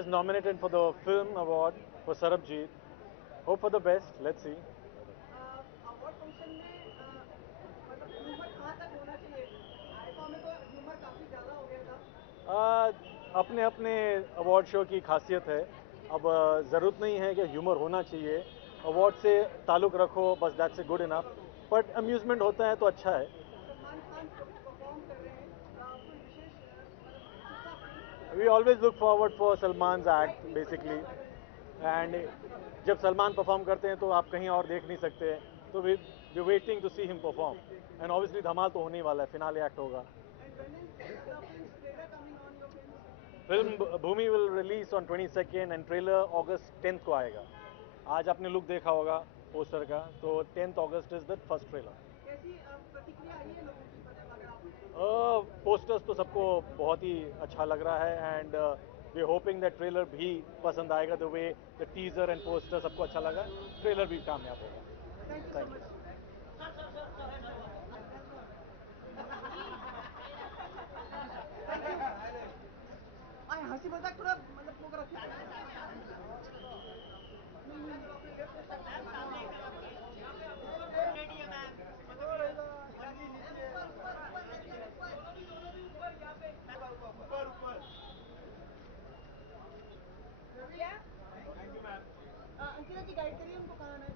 is nominated for the film award for Sarabjit. Hope for the best. Let's see. Award function में मतलब humour कहाँ तक होना चाहिए? आईफा में तो ह्यूमर काफी ज्यादा हो गया था। अपने अपने अवार्ड शो की खासियत है। अब ज़रूरत नहीं है कि ह्यूमर होना चाहिए। अवार्ड से ताल्लुक़ रखो, बस that's good enough. But amusement होता है तो अच्छा है। सलमान खान परफॉर्म कर रहे हैं, कोई विशेष मतलब उत्सुकता feel? We always look forward for Salman's act basically, and जब सलमान परफॉर्म करते हैं तो आप कहीं और देख नहीं सकते, तो we waiting to see him perform, and obviously धमाल तो होने ही वाला है, फिनाले एक्ट होगा। And when is the film's trailer coming on your films? Film Bhoomi will release on 22nd and trailer August 10th को आएगा। आज आपने लुक देखा होगा पोस्टर का, तो 10th August is the first trailer। कैसी प्रतिक्रिया आई है लोगों की, मतलब अगर आप? पोस्टर्स तो सबको बहुत ही अच्छा लग रहा है, and we hoping that trailer भी पसंद आएगा। The way the teaser and poster सबको अच्छा लगा, ट्रेलर भी कामयाब होगा। Thank you so much. हंसी मजाक पूरा मतलब वो रखिए। क्या? अंकिता जी गाइड करिए उनको, कहाँ आना है?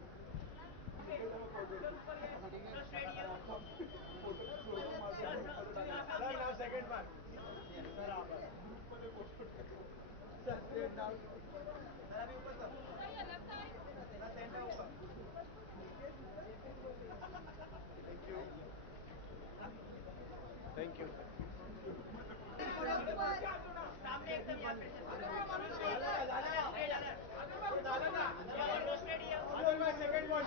सेकंड बार सर आप सर स्ट्रेट डाउन सर अभी ऊपर सर सेंटर ऊपर। Thank you. सामने एकदम यहाँ पे सेकंड वन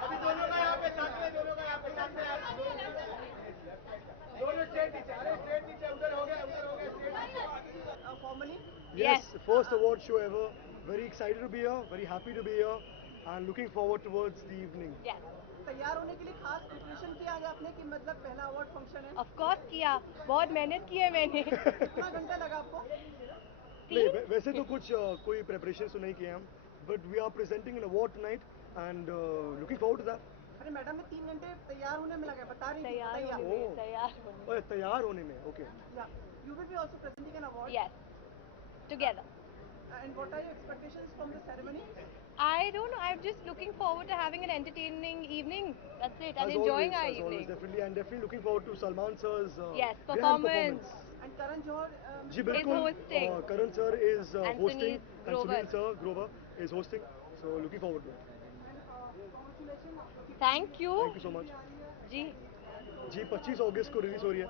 अभी दोनों का यहाँ पे साथ में, दोनों का यहाँ पे साथ में, दोनों स्ट्रेट नीचे, अरे स्ट्रेट नीचे, उधर हो गया स्ट्रेट नीचे। Formally Yes, first award show ever. Very excited to be here, very happy to be here, and looking forward towards the evening. Yes, तैयार होने के लिए खास प्रिपरेशन किया है आपने कि मतलब पहला अवार्ड फंक्शन है? of course किया, बहुत मेहनत की है मैंने। कितना घंटा लगा आपको? नहीं, वैसे तो कुछ कोई प्रिपरेशन तो नहीं किए हम, but we are presenting an award tonight and looking forward to that. अरे मैडम ने 3 घंटे तैयार होने में लगा, बता रही थी, तैयार बताइए आप। होने में, तैयार होने में। ओए, तैयार होने में, okay. Yeah, you will be also presenting an award. Yes, together. And what are your expectations from the ceremony? I don't know. I'm just looking forward to having an entertaining evening. That's it, and As enjoying always, our as always, evening. definitely, and definitely looking forward to Salman sir's Yes, grand performance. And Karan Johar जी बिल्कुल, hosting. Karan sir is And hosting, Sunil and Grover. Sunil sir Grover is hosting, so looking forward to it. congratulations. Thank you. Thank you so much. जी जी 25 अगस्त को release हो रही है।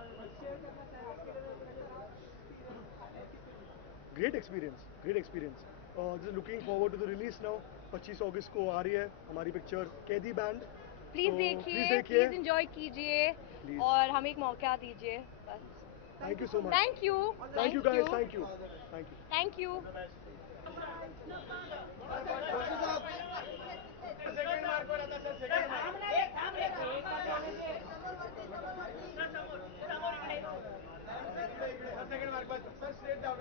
Great experience, great experience. Just looking forward to the release now. 25 अगस्त को आ रही है हमारी picture कैदी band. Please देखिए, प्लीज एंजॉय कीजिए Please. और हमें एक मौका दीजिए बस। Thank you so much. Thank you. Thank you guys. Thank you. Thank you. Thank you. Second mark पर आता सर, सेकंड सेकंड मार्क पर सर स्ट्रेट डाउन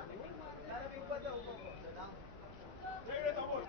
सर अभी ऊपर से स्ट्रेट डाउन अभी तक ऊपर ऊपर ऊपर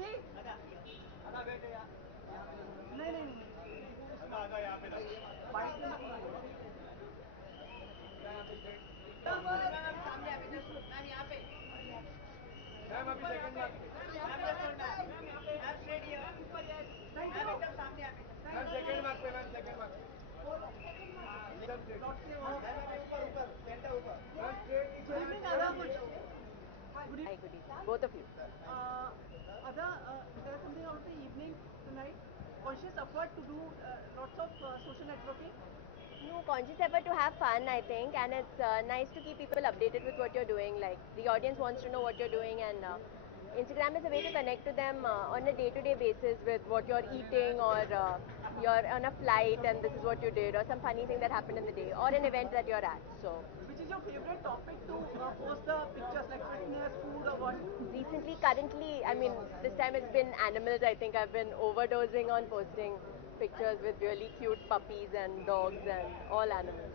खुशी नहीं नहीं Hi, good evening, both of you. Ada, there's something about the evening tonight. Conscious effort to do lots of social networking. No, conscious effort to have fun, I think, and it's nice to keep people updated with what you're doing. Like, the audience wants to know what you're doing, and Instagram is a way to connect to them on a day-to-day basis with what you're eating, or you're on a flight and this is what you did, or some funny thing that happened in the day, or an event that you're at. So, Which is your favorite topic to post the pictures, like fitness, food, or what? recently, currently, I mean, this time it's been animals. I think I've been overdosing on posting pictures with really cute puppies and dogs and all animals.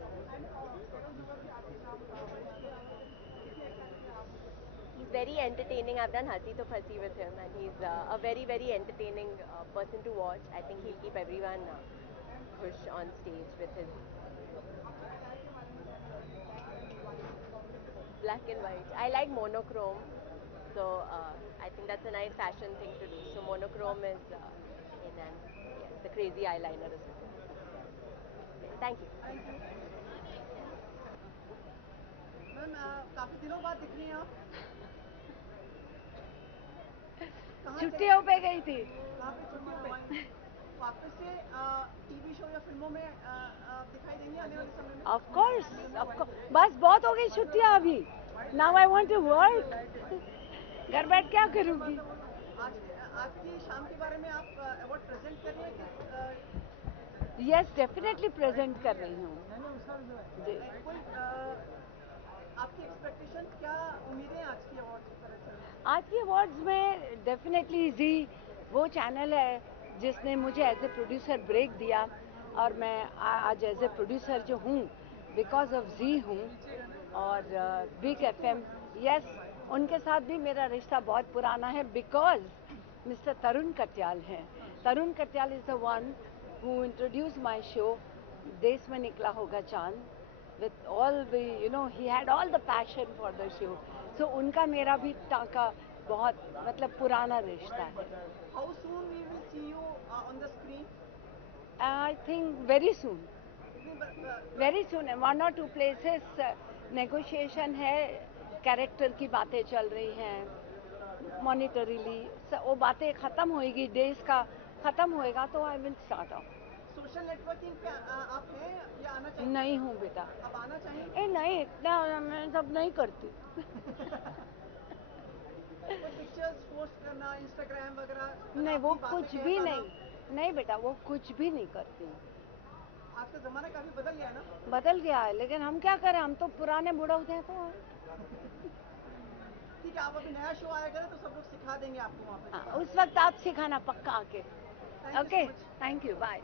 He's very entertaining. I've done Hasi To Fasi with him, and he's a very, very entertaining person to watch. I think he'll keep everyone push on stage with his black and white. I like monochrome, so I think that's a nice fashion thing to do. So monochrome is in, and yes, the crazy eyeliner as well. Thank you. Ma'am काफी दिनों बाद दिख रही हैं आप. छुट्टियों पे गई थी. कहाँ पे छुट्टियों पे? वापस से टीवी शो या फिल्मों में दिखाई देंगी आने वाले समय में? ऑफ कोर्स बस बहुत हो गई छुट्टियां अभी. Now I want to work. घर बैठ क्या करूंगी. आज की शाम के बारे में आप अवार्ड प्रेजेंट कर रहे हैं? यस, डेफिनेटली प्रेजेंट कर रही हूँ. कोई आपकी एक्सपेक्टेशन क्या उम्मीदें आज की अवार्ड की तरफ से? आज की अवार्ड्स में डेफिनेटली जी वो चैनल है जिसने मुझे एज ए प्रोड्यूसर ब्रेक दिया, और मैं आज एज ए प्रोड्यूसर जो हूँ बिकॉज ऑफ जी हूँ. और बिग एफएम, यस, उनके साथ भी मेरा रिश्ता बहुत पुराना है बिकॉज मिस्टर तरुण कट्याल हैं. Tarun Katyal is the one who introduce my show देश में निकला होगा चांद. with all the, you know, he had all the passion for the show. So उनका मेरा भी टाका बहुत मतलब पुराना रिश्ता है. How soon we will see you on the screen? I think very soon. Very soon. 1 or 2 places negotiation है, कैरेक्टर की बातें चल रही हैं, मॉनिटरीली वो बातें ख़त्म होएगी, डेज का ख़त्म होएगा तो I will start out. Social networking पे आप हैं या आना चाहिए? नहीं हूँ बेटा. अब आना चाहिए? ए नहीं, इतना मैं सब नहीं करती. पिक्चर्स पोस्ट करना इंस्टाग्राम वगैरह? नहीं, वो कुछ भी नहीं. नहीं बेटा, वो कुछ भी नहीं करती. आज का जमाना काफी बदल गया है ना? बदल गया है, लेकिन हम क्या करें, हम तो पुराने बुढ़ौते हैं. तो ठीक है, आप अभी नया शो आया करें तो सब लोग सिखा देंगे आपको वहाँ पे. उस वक्त आप सिखाना पक्का आके. Okay, thank you, bye.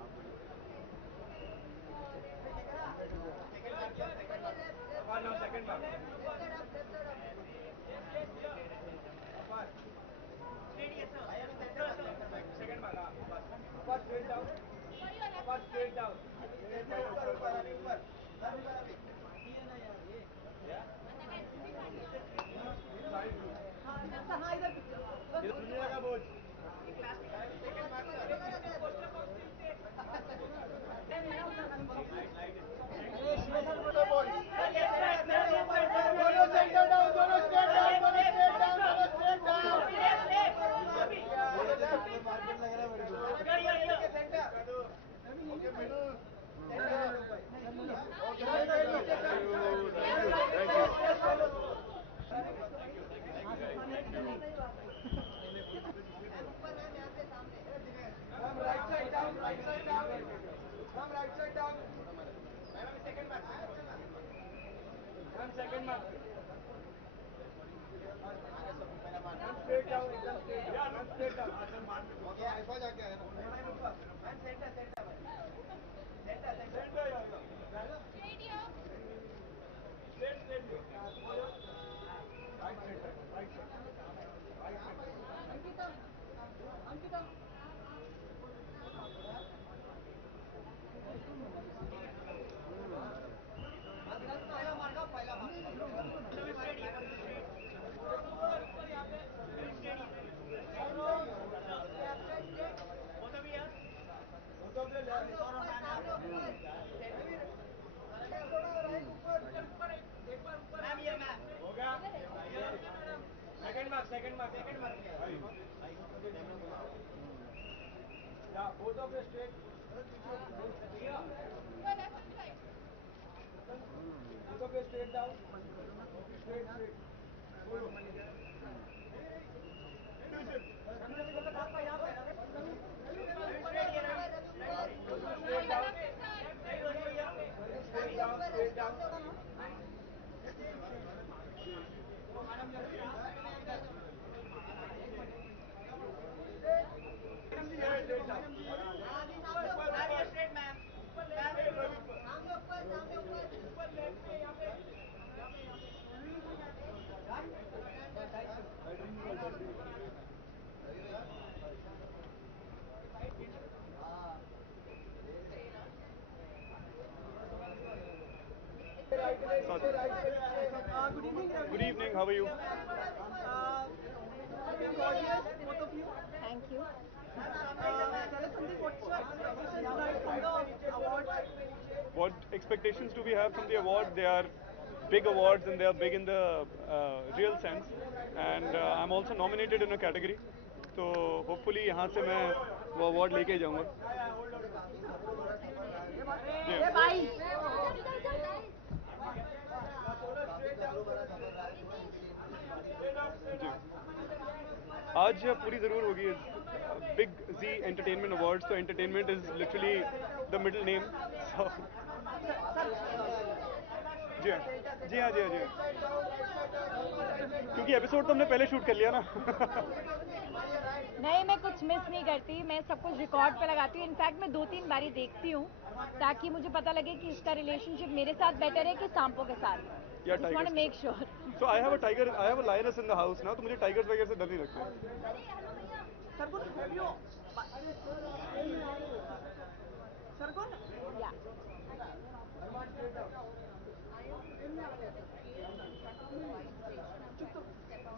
Good evening, how are you? Gorgeous, both of you. Thank you. Tell us something, what's your expectations tonight from the awards? What expectations do we have from the award? They are big awards and they are big in the real sense. And I'm also nominated in a category. So hopefully यहाँ से मैं वो award लेके जाऊँगा. आज पूरी ज़रूर होगी. Big Z Entertainment Awards. So entertainment is literally the middle name. So जी हाँ. क्योंकि एपिसोड तो हमने पहले शूट कर लिया ना. नहीं, मैं कुछ मिस नहीं करती, मैं सब कुछ रिकॉर्ड पे लगाती हूँ. इनफैक्ट मैं 2-3 बारी देखती हूँ ताकि मुझे पता लगे कि इसका रिलेशनशिप मेरे साथ बेटर है कि सांपों के साथ. या Just want to make sure. So I have a lioness in the house now. तो मुझे टाइगर्स वगैरह से डर नहीं लगता. Sargun, have you? Sargun? Yeah.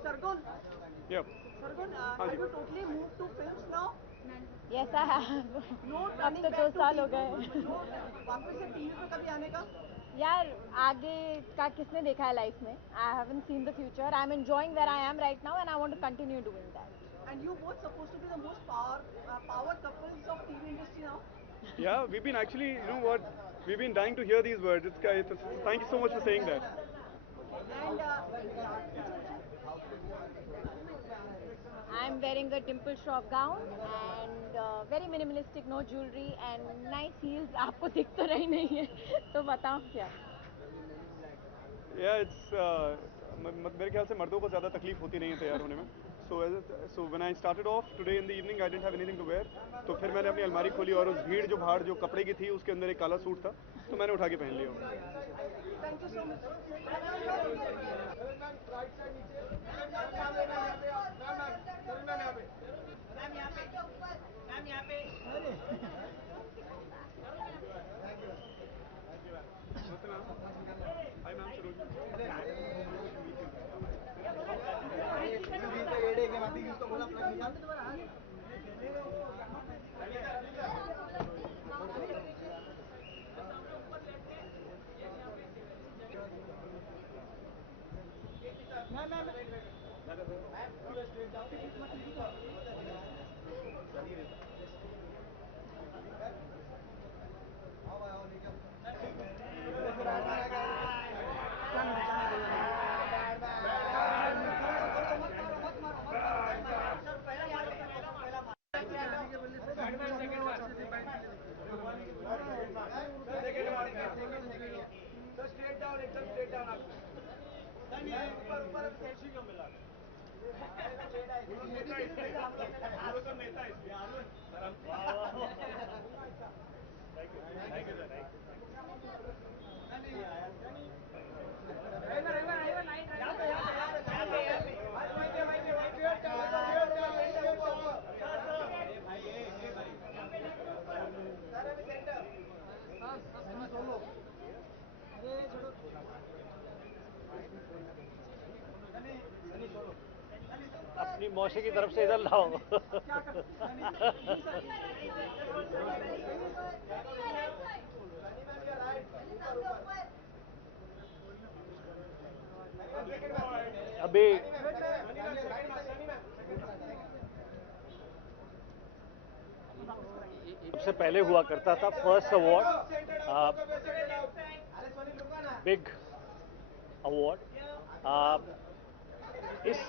Sargun? Yep. Sargun, have you totally moved to films now? Yes, I have. No अब turning तो back 2 to साल हो TV. गए. No, वापस से टीवी पे कभी आने का? यार आगे का किसने देखा है लाइफ में? I haven't seen the future. I'm enjoying where I am right now and I want to continue doing that. And you both supposed to be the most power couples of TV industry now. Yeah, we've been actually, you know what? We've been dying to hear these words. Thank you so much for saying that. And I'm wearing a dimple shop gown and very minimalistic, no jewelry and nice heels. आपको दिख तो रही नहीं है, तो बताओ क्या? Yeah, it's मेरे ख्याल से मर्दों को ज़्यादा तकलीफ होती नहीं है तैयार होने में. So when I started off today in the evening, I didn't have anything to wear. तो फिर मैंने अपनी अलमारी खोली और उस भीड़ जो बाहर जो कपड़े की थी उसके अंदर एक काला सूट था, तो मैंने उठा के पहन लिया. thank you so much. Hi ma'am, अपनी मौसी की तरफ से इधर लाओ. अभी सबसे पहले हुआ करता था फर्स्ट अवार्ड, बिग अवार्ड। इस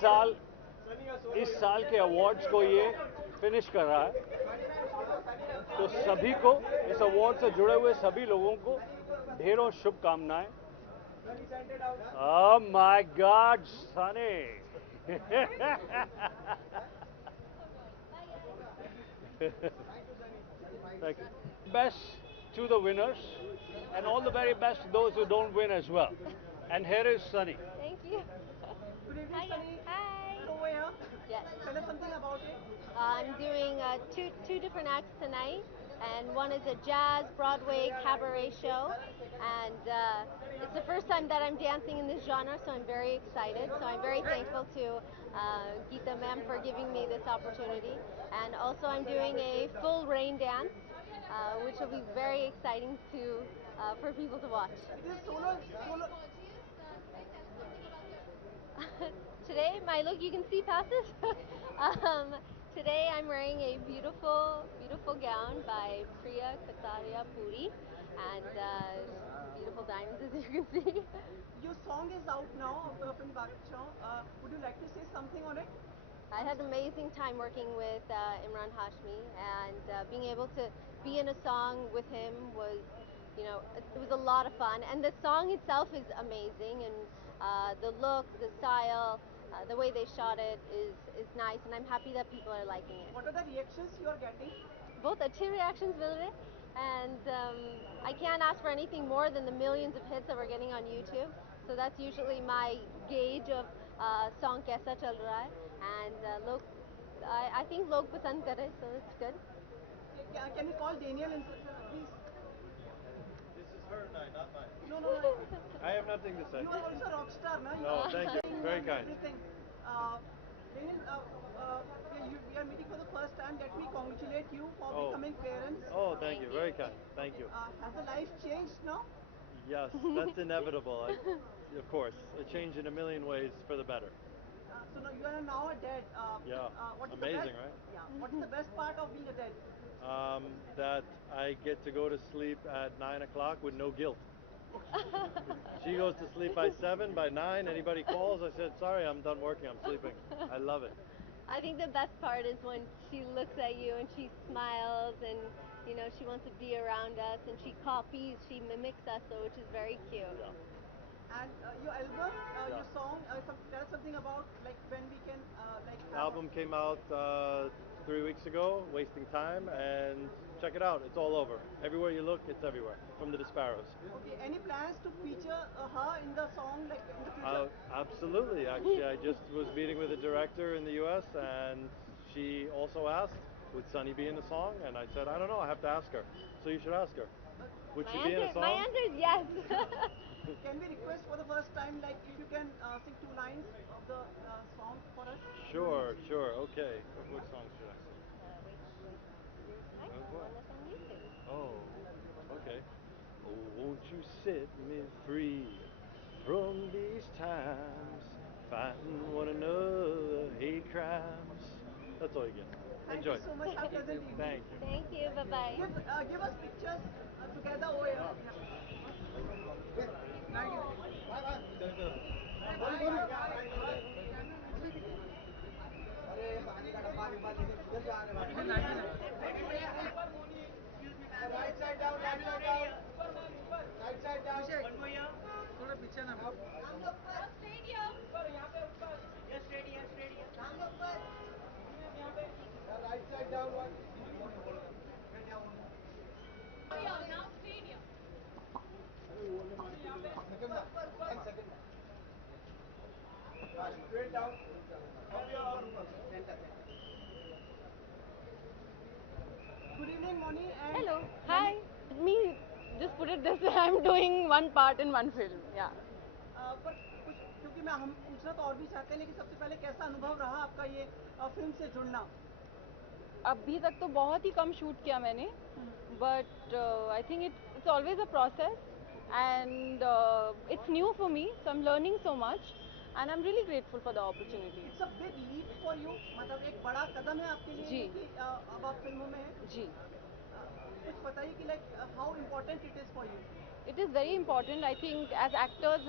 साल के अवार्ड्स को ये फिनिश कर रहा है, तो सभी को, इस अवार्ड से जुड़े हुए सभी लोगों को ढेरों शुभकामनाएं। Oh my God, Sunny! Thank you. Best to the winners, and all the very best to those who don't win as well. And here is Sunny. Thank you. Good evening, Hi. Sunny. Hi. So over here, Yes. tell us something about it. I'm doing two different acts tonight, and one is a jazz Broadway cabaret show, and it's the first time that I'm dancing in this genre, so I'm very excited. So I'm very thankful to Geeta ma'am for giving me this opportunity, and also I'm doing a full rain dance, which will be very exciting to for people to watch. It is solo. Today, my look, you can see past this. Today I'm wearing a beautiful, beautiful gown by Priya Kataria Puri, and beautiful diamonds, as you can see. Your song is out now, from Bakcho. Would you like to say something on it? I had an amazing time working with Imran Hashmi, and being able to be in a song with him was, it was a lot of fun. And the song itself is amazing, and the look, the style, the way they shot it is nice, and I'm happy that people are liking it. What are the reactions you are getting? Both अच्छे reactions मिल रहे, and I can't ask for anything more than the millions of hits that we're getting on YouTube. So that's usually my gauge of song कैसा चल रहा है, and लोग, I think लोग पसंद कर रहे, so it's good. Can we call Daniel in, please? This is her night, not mine. No. I have nothing to say. You are also a rock star, na? You No, are thank you. singing Very and kind. everything. Daniel, we are meeting for the first time. Let me congratulate you for Oh. becoming parents. Oh, thank you. Very kind. Thank you. Has the life changed now? Yes, that's inevitable. Of course, a change in a million ways for the better. So now you are now a dad. Yeah. What is Amazing, the best, right? Yeah. What is the best part of being a dad? That I get to go to sleep at 9 o'clock with no guilt. She goes to sleep by 7, by 9, anybody calls, I said, sorry, I'm done working, I'm sleeping. I love it. I think the best part is when she looks at you and she smiles, and she wants to be around us, and she copies, she mimics us, so which is very cute. Yeah. And your album, Yeah. your song, tell us something about like when we can Album came out 3 weeks ago, Wasting Time, and check it out, it's all over. Everywhere you look, it's everywhere, from the Disparos. Okay, any plans to feature her in the song like in the future? Absolutely, actually, I just was meeting with a director in the US, and she also asked, would Sunny be in the song? And I said, I don't know, I have to ask her. So you should ask her. Would she be in a song? My answer is yes. Can we request for the first time, like if you can sing 2 lines of the song for us? Sure, okay. What song should I sing? One that's on YouTube. Oh, okay. Oh, won't you set me free from these times, fighting one another, hate crimes. That's all you get. Thank Enjoy. you so much. Have a pleasant evening. Thank you. Thank you. Bye bye. Give us pictures together over here. Right side down, right side down. Right side down. One more here. थोड़ा पीछे ना. Right side down one. Straight down. Good evening, Moni. And Hello. Hi. Let me just put it this way. I'm doing one part in one film. Yeah. पर कुछ क्योंकि हम पूछना तो और भी चाहते हैं, लेकिन सबसे पहले कैसा अनुभव रहा आपका ये फिल्म से जुड़ना? अभी तक तो बहुत ही कम शूट किया मैंने, but I think it's always a process, and it's new for me, so I'm learning so much. and I'm really grateful for the opportunity. It's a big leap for you. मतलब एक बड़ा कदम है आपके लिए जी। कि अब आप फिल्मों में हैं। जी. कुछ बताइए कि like how important it is for you. It is very important. I think as actors,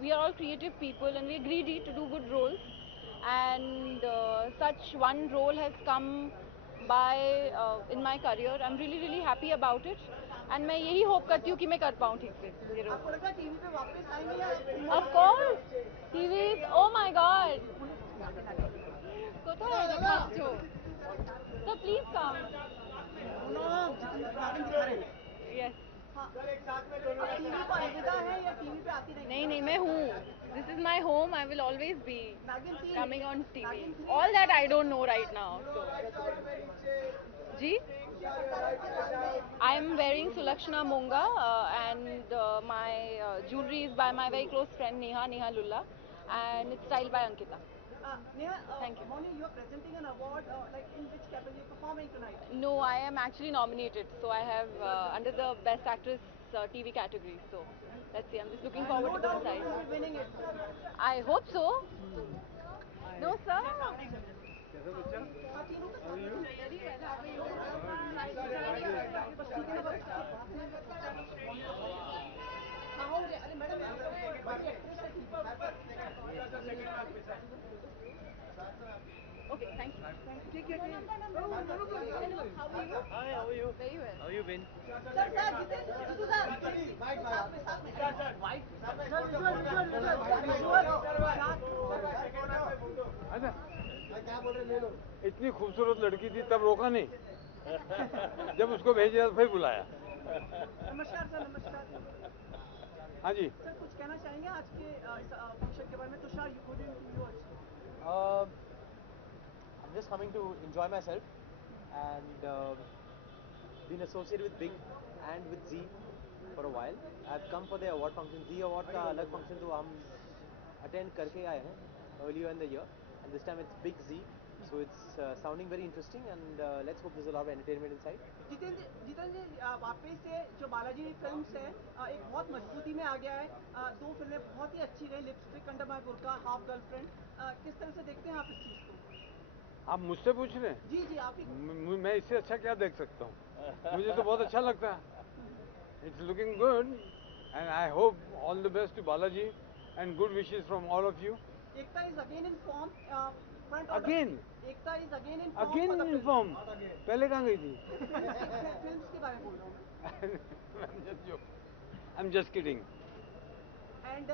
we are all creative people and we're greedy to do good roles. And such one role has come by in my career. I'm really, really happy about it. And मैं यही hope करती हूँ कि मैं कर पाऊँ ठीक से ये role. आपको लगता है टीवी पे वापस आएंगे या Of course, TVs. Oh my God. कोথায় দেখাচ্ছো? So please come. Yes. हाँ टीवी को अलविदा है या टीवी पे आती रहेंगी? नहीं नहीं मैं हूँ. This is my home. I will always be नागिन 3 coming on TV. All that I don't know right now. So. Ji? I am wearing Sulakshana Monga and my jewelry is by my very close friend Neha Lulla and it's styled by Ankita. Neha, Thank you. Moni, you are presenting an award like in which capacity you're performing tonight? No, I am actually nominated. So I have under the Best Actress TV category. So let's see. I'm just looking forward to go inside. You will be winning it. I hope so. No, sir. Okay, thank you. Take your time. Hello, how are you? Very well. How you been? Sir, Jitu sir. अच्छा, इतनी खूबसूरत लड़की थी तब रोका नहीं जब उसको भेजा फिर बुलाया. नमस्कार सर, नमस्कार. हाँ जी. सर कुछ कहना चाहेंगे आज के फंक्शन के बारे में? Tushar, good evening to you I'm just coming to enjoy myself and been associated with Big and with Z for a while. I've come for the award function. Z award का अलग function तो हम attend करके आए हैं earlier in the year, and this time it's Big Z, so it's sounding very interesting, and let's hope there's a lot of entertainment inside. Jitendra जी वापस से जो बालाजी फिल्म्स है एक बहुत मजबूती में आ गया है. 2 फिल्में बहुत ही अच्छी रही, lipstick under my burkha, half girlfriend. किस तरह से देखते हैं आप इस चीज को? आप मुझसे पूछ रहे हैं? जी जी आप ही. मैं इससे अच्छा क्या देख सकता हूँ? मुझे तो बहुत अच्छा लगता है. It's looking good, and I hope all the best to Balaji, and good wishes from all of you. Ekta is again in form. Front Again? Ekta is again in form. Again in form. पहले कहाँ गई थी? Films के बारे में बोल रहा हूँ मैं. I'm just kidding. And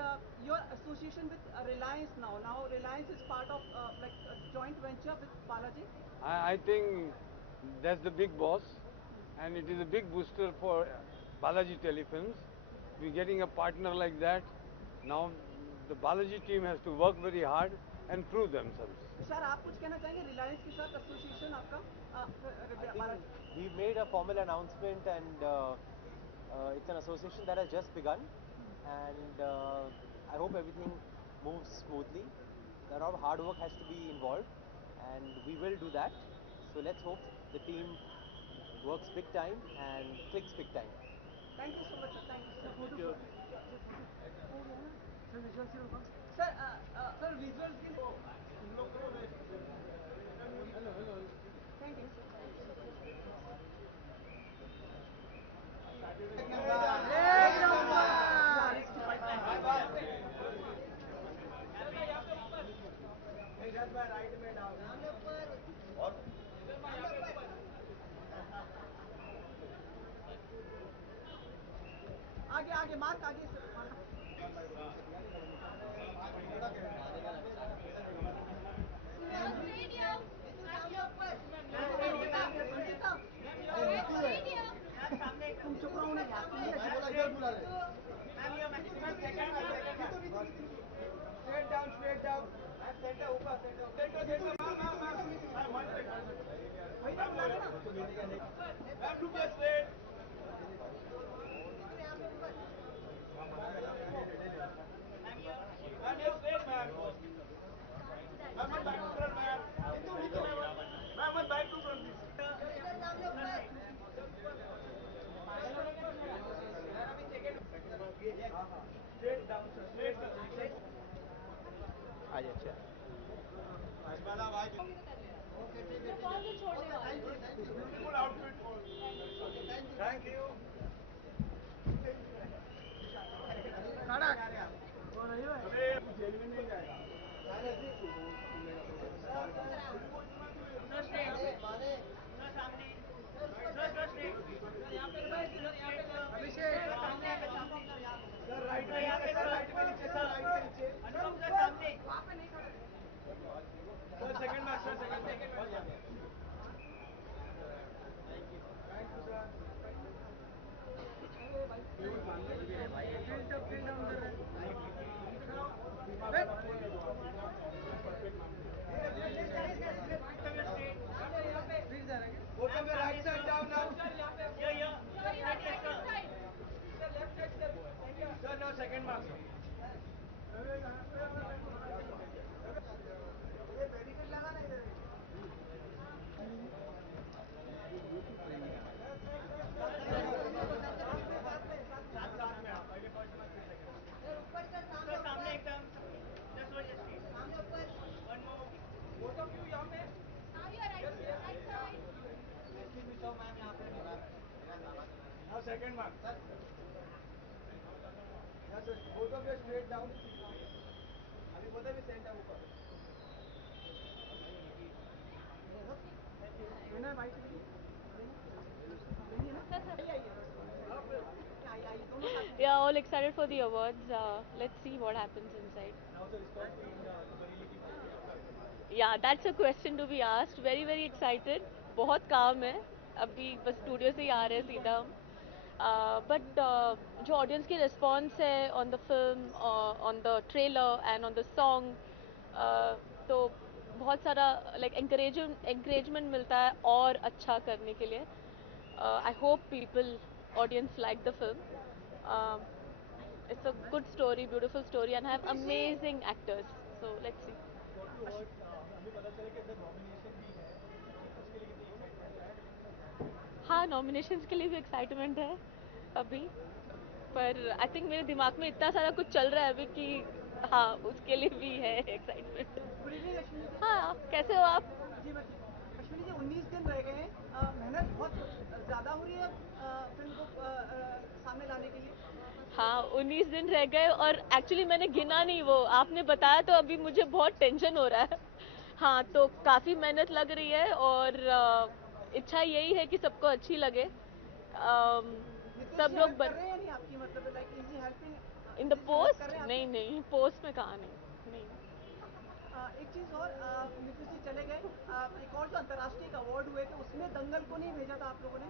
your association with Reliance now. Now Reliance is part of like a joint venture with Balaji. I think that's the big boss, and it is a big booster for Balaji Telefilms. We're getting a partner like that. Now the Balaji team has to work very hard and prove themselves. Sir आप कुछ कहना चाहेंगे रिलायंस के साथ association आपका? We've made a formal announcement, and it's an association that has just begun, and I hope everything moves smoothly. A lot of hard work has to be involved, and we will do that. So let's hope the team works big time and clicks big time. Thank you so much, sir. Thank you, sir. Thank you. Sir, visuals के लिए. Thank you. आगे आगे mark आगे sir. तुम चुप रहो ना यार. Straight down. Center ऊपर center. वही तो बुला रहे ना. Back to get straight. Straight down, sir. Straight. Yeah, all excited for the awards. Let's see what happens inside. Yeah, that's a question to be asked. Very very excited. बहुत काम है. अभी बस स्टूडियो से ही आ रहे हैं सीधा हम. But जो ऑडियंस की रिस्पॉन्स है on the film, on the trailer and on the song, तो बहुत सारा लाइक encouragement मिलता है और अच्छा करने के लिए. I hope people, audience like the film. It's a good story, beautiful story, and have amazing actors. So let's see. हाँ, नॉमिनेशंस के लिए भी एक्साइटमेंट है अभी, पर आई थिंक मेरे दिमाग में इतना सारा कुछ चल रहा है अभी कि हाँ, उसके लिए भी है एक्साइटमेंट. हाँ, कैसे हो आप? जी मैं अश्विनी जी 19 दिन रह गए हैं, मेहनत बहुत ज़्यादा हो रही है फिल्म को सामने लाने के लिए. हाँ, 19 दिन रह गए और एक्चुअली मैंने गिना नहीं, वो आपने बताया तो अभी मुझे बहुत टेंशन हो रहा है. हाँ, तो काफ़ी मेहनत लग रही है और इच्छा यही है कि सबको अच्छी लगे. सब लोग कर रहे हैं नहीं आपकी, मतलब like easy helping in the post. नहीं नहीं, पोस्ट में कहा नहीं. एक चीज़ और, नितिश जी चले गए, एक और जो अंतर्राष्ट्रीय अवार्ड हुए थे उसमें दंगल को नहीं भेजा था आप लोगों ने.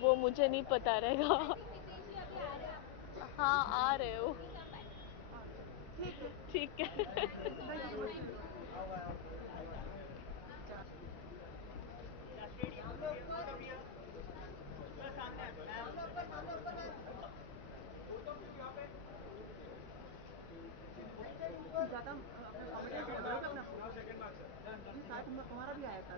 वो मुझे नहीं पता रहेगा. हाँ, आ रहे हो. ठीक है. ज़्यादा साथ में तुम्हारा भी आया था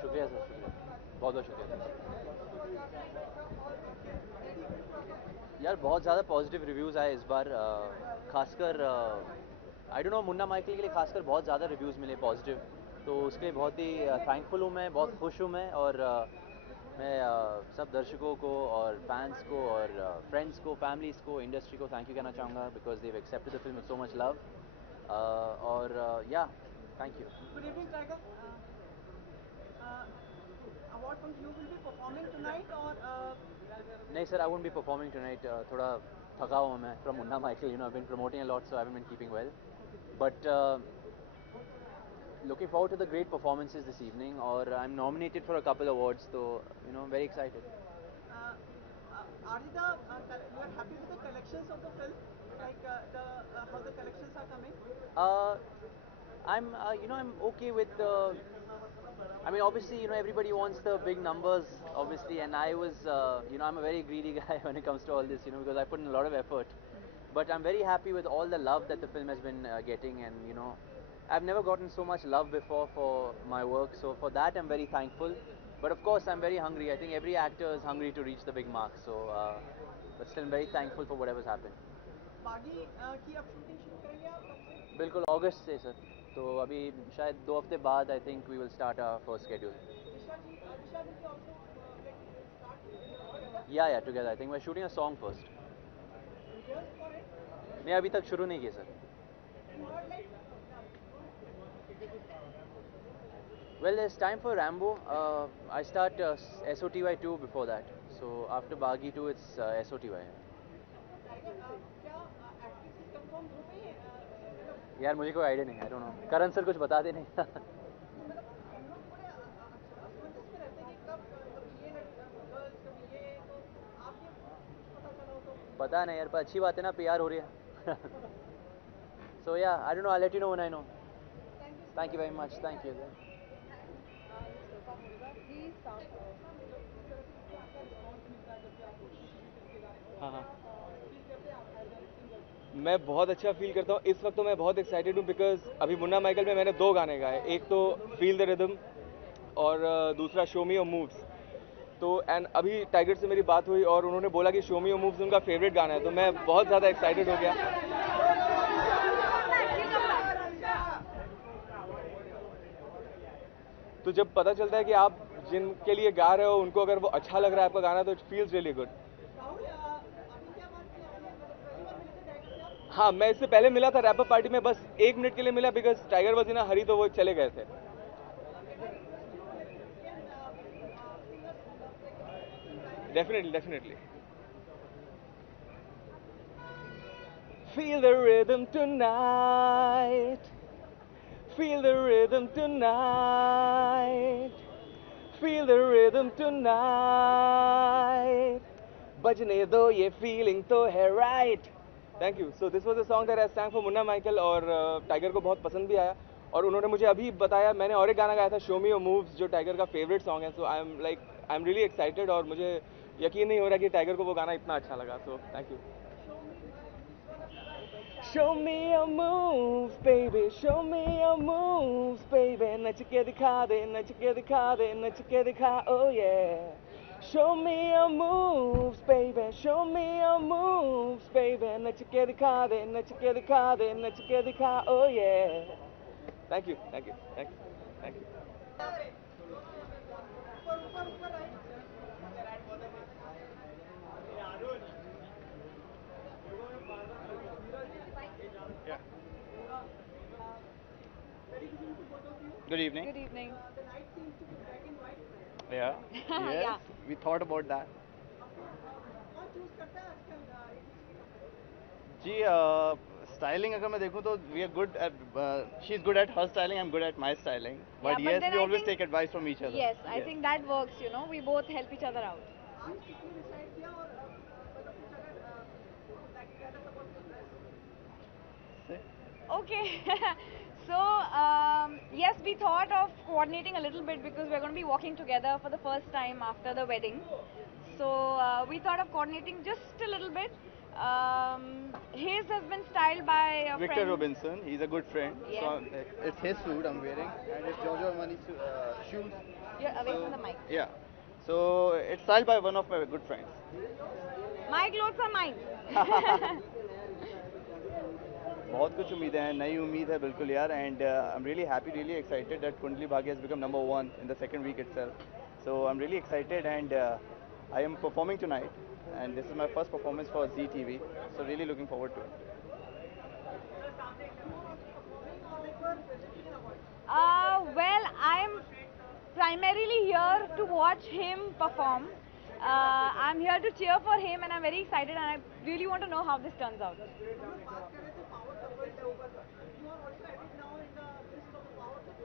शुक्रिया सर, शुक्रिया, बहुत बहुत शुक्रिया यार. बहुत ज़्यादा पॉजिटिव रिव्यूज़ आए इस बार, खासकर I don't know, Munna Michael के लिए खासकर बहुत ज़्यादा रिव्यूज़ मिले पॉजिटिव, तो उसके लिए बहुत ही थैंकफुल हूँ मैं, बहुत खुश हूँ मैं. और मैं सब दर्शकों को और फैंस को और फ्रेंड्स को, फैमिलीज़ को, इंडस्ट्री को थैंक यू कहना चाहूँगा, because Dev accepted the film with so much love. और या thank you. Good evening, Tiger. Award from you will be performing tonight or? नहीं sir, I won't be performing tonight. थोड़ा थका हुआ मैं from Munna Michael, you know, I been promoting a lot, so I haven't been keeping well, but looking forward to the great performances this evening. Or I'm nominated for a couple awards, so you know, very excited. Are you are happy with the collections of the film? Like how the collections are coming? I'm you know, I'm okay with the I mean, obviously, everybody wants the big numbers, obviously, and I was, I'm a very greedy guy when it comes to all this, because I put in a lot of effort. But I'm very happy with all the love that the film has been getting, and I've never gotten so much love before for my work, so for that I'm very thankful. But of course, I'm very hungry. I think every actor is hungry to reach the big mark, so but still I'm very thankful for whatever's happened. बागी की अब shooting शुरू करेंगे आप कब से? बिल्कुल अगस्त से सर, तो अभी शायद 2 हफ्ते बाद I think we will start our first schedule. Disha ji also start together? या together. I think we are shooting a song first. Rehearse for it? नहीं, अभी तक शुरू नहीं किया sir. And what like? Well, there's time for Rambo. I start SOTY 2 before that. So after Bagi 2, it's SOTY. Tiger क्या actresses confirm हो गई है मतलब यार मुझे कोई आइडिया नहीं, I don't know. Karan sir कुछ बताते नहीं. मतलब हम लोग पूरे असमंजस में रहते हैं कि कब कभी ये गर्ल्स कभी ये तो आपके पता चला हो तो पता नहीं यार, पर अच्छी बात है ना, PR हो रही है. So yeah, I don't know. I'll let you know when I know. Thank you very much. Thank you. हाँ हाँ, मैं बहुत अच्छा फील करता हूँ. इस वक्त तो मैं बहुत एक्साइटेड हूँ बिकॉज अभी मुन्ना माइकल में मैंने 2 गाने गाए. एक तो फील द रिदम और दूसरा शो मी योर मूव्स. तो एंड अभी टाइगर से मेरी बात हुई और उन्होंने बोला कि शो मी योर मूव्स उनका फेवरेट गाना है, तो मैं बहुत ज़्यादा एक्साइटेड हो गया. तो जब पता चलता है कि आप जिनके लिए गा रहे हो उनको अगर वो अच्छा लग रहा है आपका गाना, तो इट फील्स रियली गुड. हाँ, मैं इससे पहले मिला था रैप अप पार्टी में, बस 1 मिनट के लिए मिला बिकॉज टाइगर वॉज इन अ हरी, तो वो चले गए थे. Definitely. Feel the rhythm tonight. Feel the rhythm tonight. Feel the rhythm tonight. बजने दो ये feeling तो है right. Thank you. So this was a song that I sang for Munna Michael और टाइगर को बहुत पसंद भी आया. और उन्होंने मुझे अभी बताया, मैंने और एक गाना गाया था Show Me Your Moves जो टाइगर का फेवरेट सॉन्ग है. So I'm really excited और मुझे यकीन नहीं हो रहा कि टाइगर को वो गाना इतना अच्छा लगा. So thank you. Show me your moves, baby. Show me your moves, baby. नच के दिखा दे, नच के दिखा दे, नच के दिखा, oh yeah. Show me your moves, baby. Show me your moves, baby. नच के दिखा दे, नच के दिखा दे, नच के दिखा, oh yeah. Thank you. Good evening. The night seems to be black and white. Yeah. Yes. Yeah. We thought about that. कौन choose करता है आजकल जी स्टाइलिंग अगर मैं देखूं तो we are good at she is good at her styling, I'm good at my styling. But Yeah, but yes, then we I always think- take advice from each other. Yes, I think that works. We both help each other out. आज किसने decide किया और मतलब कुछ अगर like tell us about your dress Okay. So, yes, we thought of coordinating a little bit because we're going to be walking together for the first time after the wedding. So, we thought of coordinating just a little bit. His has been styled by a Victor friend. Robinson, he's a good friend. Yeah. So it's his suit I'm wearing and it's Giorgio Armani's shoes. You're away from the mic. Yeah. So it's styled by one of my good friends. My clothes are mine. बहुत कुछ उम्मीदें हैं, नई उम्मीद है बिल्कुल यार. And I am really happy, really excited that Kundali Bhagya has become number 1 in the second week itself. So I'm really excited and I am performing tonight and this is my first performance for Zee TV. So really looking forward to it. Well, I'm primarily here to watch him perform. I'm here to cheer for him and I'm very excited and I really want to know how this turns out.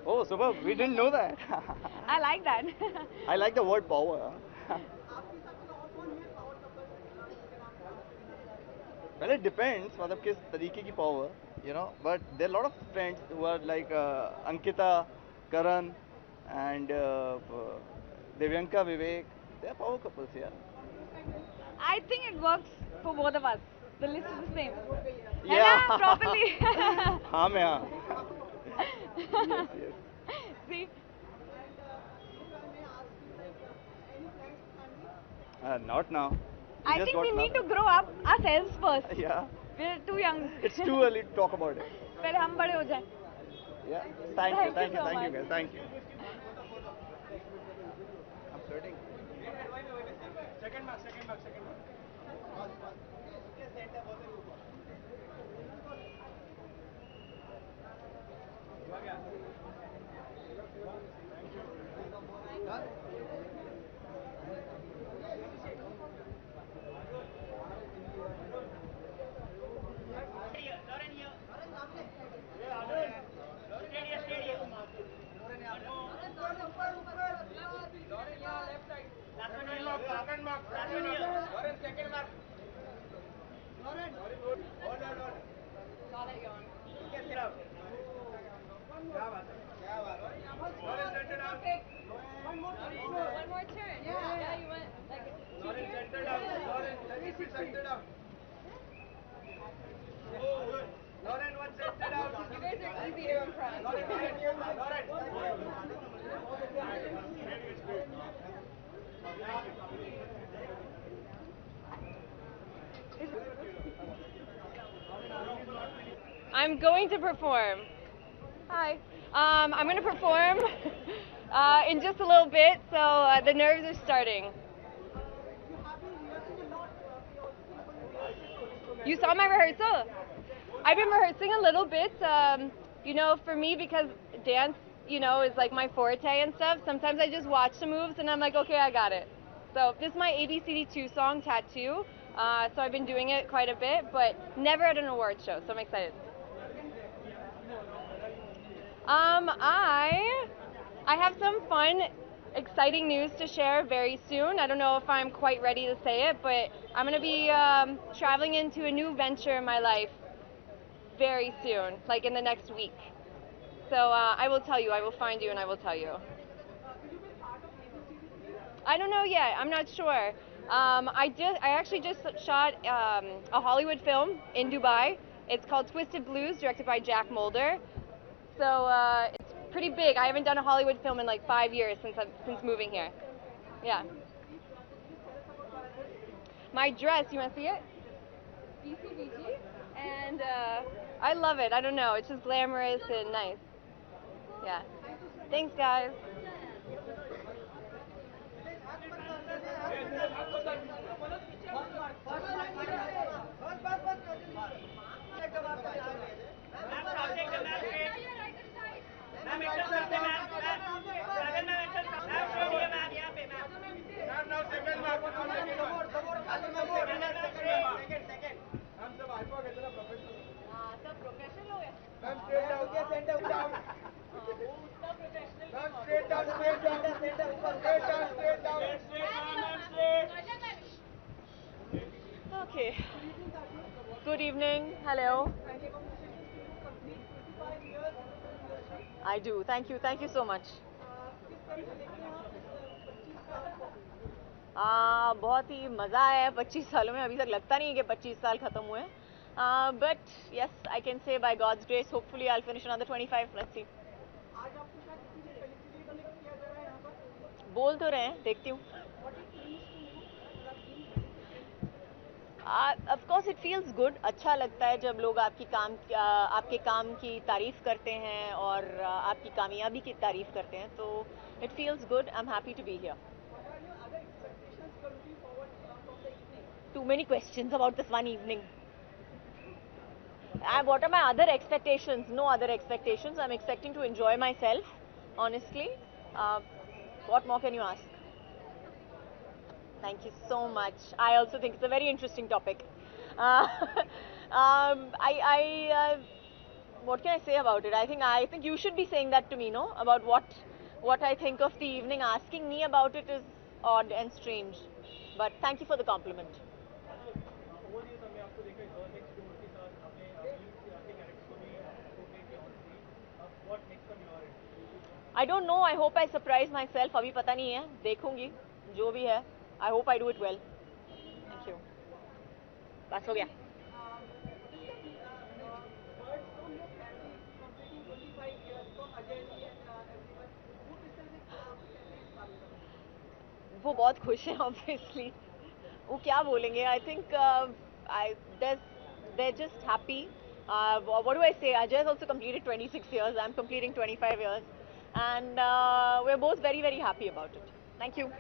Oh, super, we didn't know that. I like that. I like the word power. Well, it depends मतलब किस तरीके की power, but there are a lot of friends who are like Ankita, Karan and Devyanka, Vivek, they are power couples, yeah. I think it works for both of us. The list is the same. Yeah. है ना? Properly. हाँ मैं हाँ. Yes, yes. See? Not now. I just think got we need to married. grow up ourselves first. Yeah. We're too young. It's too early to talk about it. पहले हम बड़े हो जाएं. Yeah. Thank you, Thank you so thank you much. guys, thank you. I'm flirting. One more turn. Yeah, you want like two turns? You guys are easy to impress. I'm going to perform. Hi. I'm going to perform in just a little bit, so the nerves are starting. You saw my rehearsal? I've been rehearsing a little bit, you know, for me, because dance, you know, is like my forte and stuff. Sometimes I just watch the moves and I'm like, okay, I got it. So this is my ABCD2 song, Tattoo. So I've been doing it quite a bit, but never at an award show, so I'm excited. I have some fun, exciting news to share very soon. I don't know if I'm quite ready to say it, but I'm going to be traveling into a new venture in my life very soon, like in the next week. So I will tell you, I will find you and I will tell you. I don't know yet, I'm not sure. I actually just shot a Hollywood film in Dubai. It's called Twisted Blues, directed by Jack Mulder. So it's pretty big. I haven't done a Hollywood film in like 5 years since moving here. Yeah. My dress, you want to see it? BCBG. And I love it. I don't know. It's just glamorous and nice. Yeah. Thanks, guys. Okay. Good evening. Hello. I do. Thank you. Thank you so much. बहुत ही मज़ा आया है 25 सालों में. अभी तक लगता नहीं है कि 25 साल ख़त्म हुए हैं. But yes, I can say by God's grace, hopefully I'll finish another 25. Let's see. बोल तो रहे हैं, देखती हूँ. Of course it feels good. अच्छा लगता है जब लोग आपके काम की तारीफ़ करते हैं और आपकी कामयाबी की तारीफ़ करते हैं. तो it feels good. I'm happy to be here. Too many questions about this one evening. What are my other expectations? No other expectations. I'm expecting to enjoy myself, honestly. What more can you ask? Thank you so much. I also think it's a very interesting topic. What can I say about it? I think you should be saying that to me, no? About what I think of the evening. Asking me about it is odd and strange. But thank you for the compliment. I don't know. I hope I surprise myself. अभी पता नहीं है, देखूंगी जो भी है. I hope I do it well. Thank you. बस हो गया. वो बहुत खुश हैं obviously. वो क्या बोलेंगे? I think they're just happy. What do I say? Ajay has also completed 26 years. I'm completing 25 years, and we're both very, very happy about it. Thank you.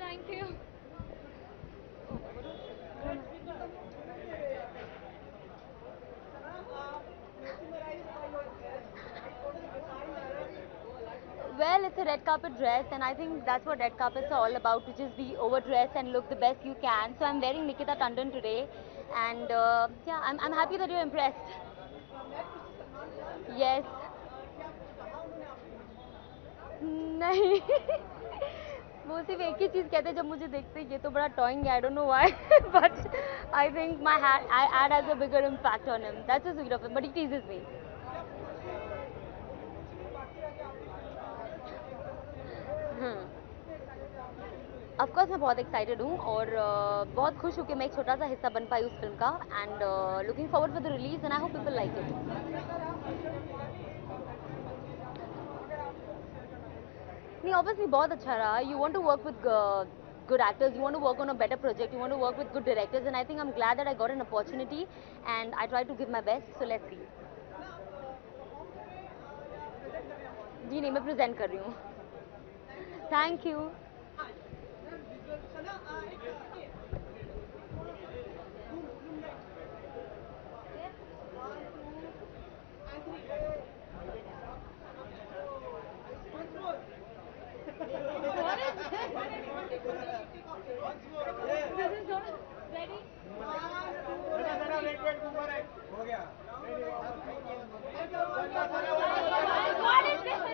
Thank you. Well, it's a red carpet dress, and I think that's what red carpets are all about, to just be overdressed and look the best you can. So I'm wearing Nikita Tandon today, and yeah, I'm happy that you're impressed. Yes. नहीं वो सिर्फ एक ही चीज़ कहते हैं जब मुझे देखते हैं ये तो बड़ा टॉइंग है, I don't know why, but I think my ad has a bigger impact on him. That's so sweet of him, but he teases me. Of course मैं बहुत excited हूँ और बहुत खुश हूँ कि मैं एक छोटा सा हिस्सा बन पाई उस फिल्म का, and looking forward for the release, and I hope people like it. नहीं, obviously बहुत अच्छा रहा. You want to work with good actors, you want to work on a better project, you want to work with good directors, and I think I'm glad that I got an opportunity and I tried to give my best, so let's see. जी नहीं, मैं present कर रही हूँ. Thank you. What is this?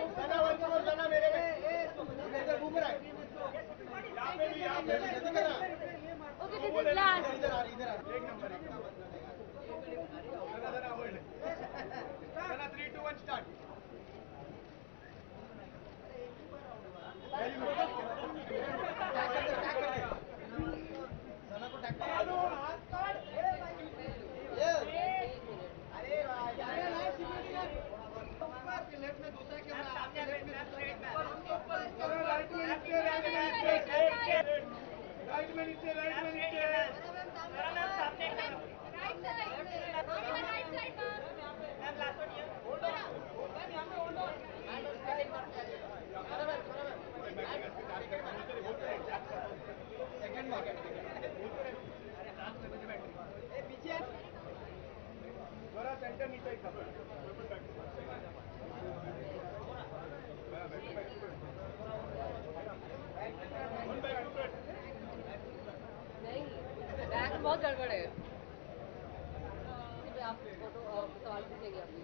बहुत गड़बड़ है। आप photo सवाल पूछेंगे अभी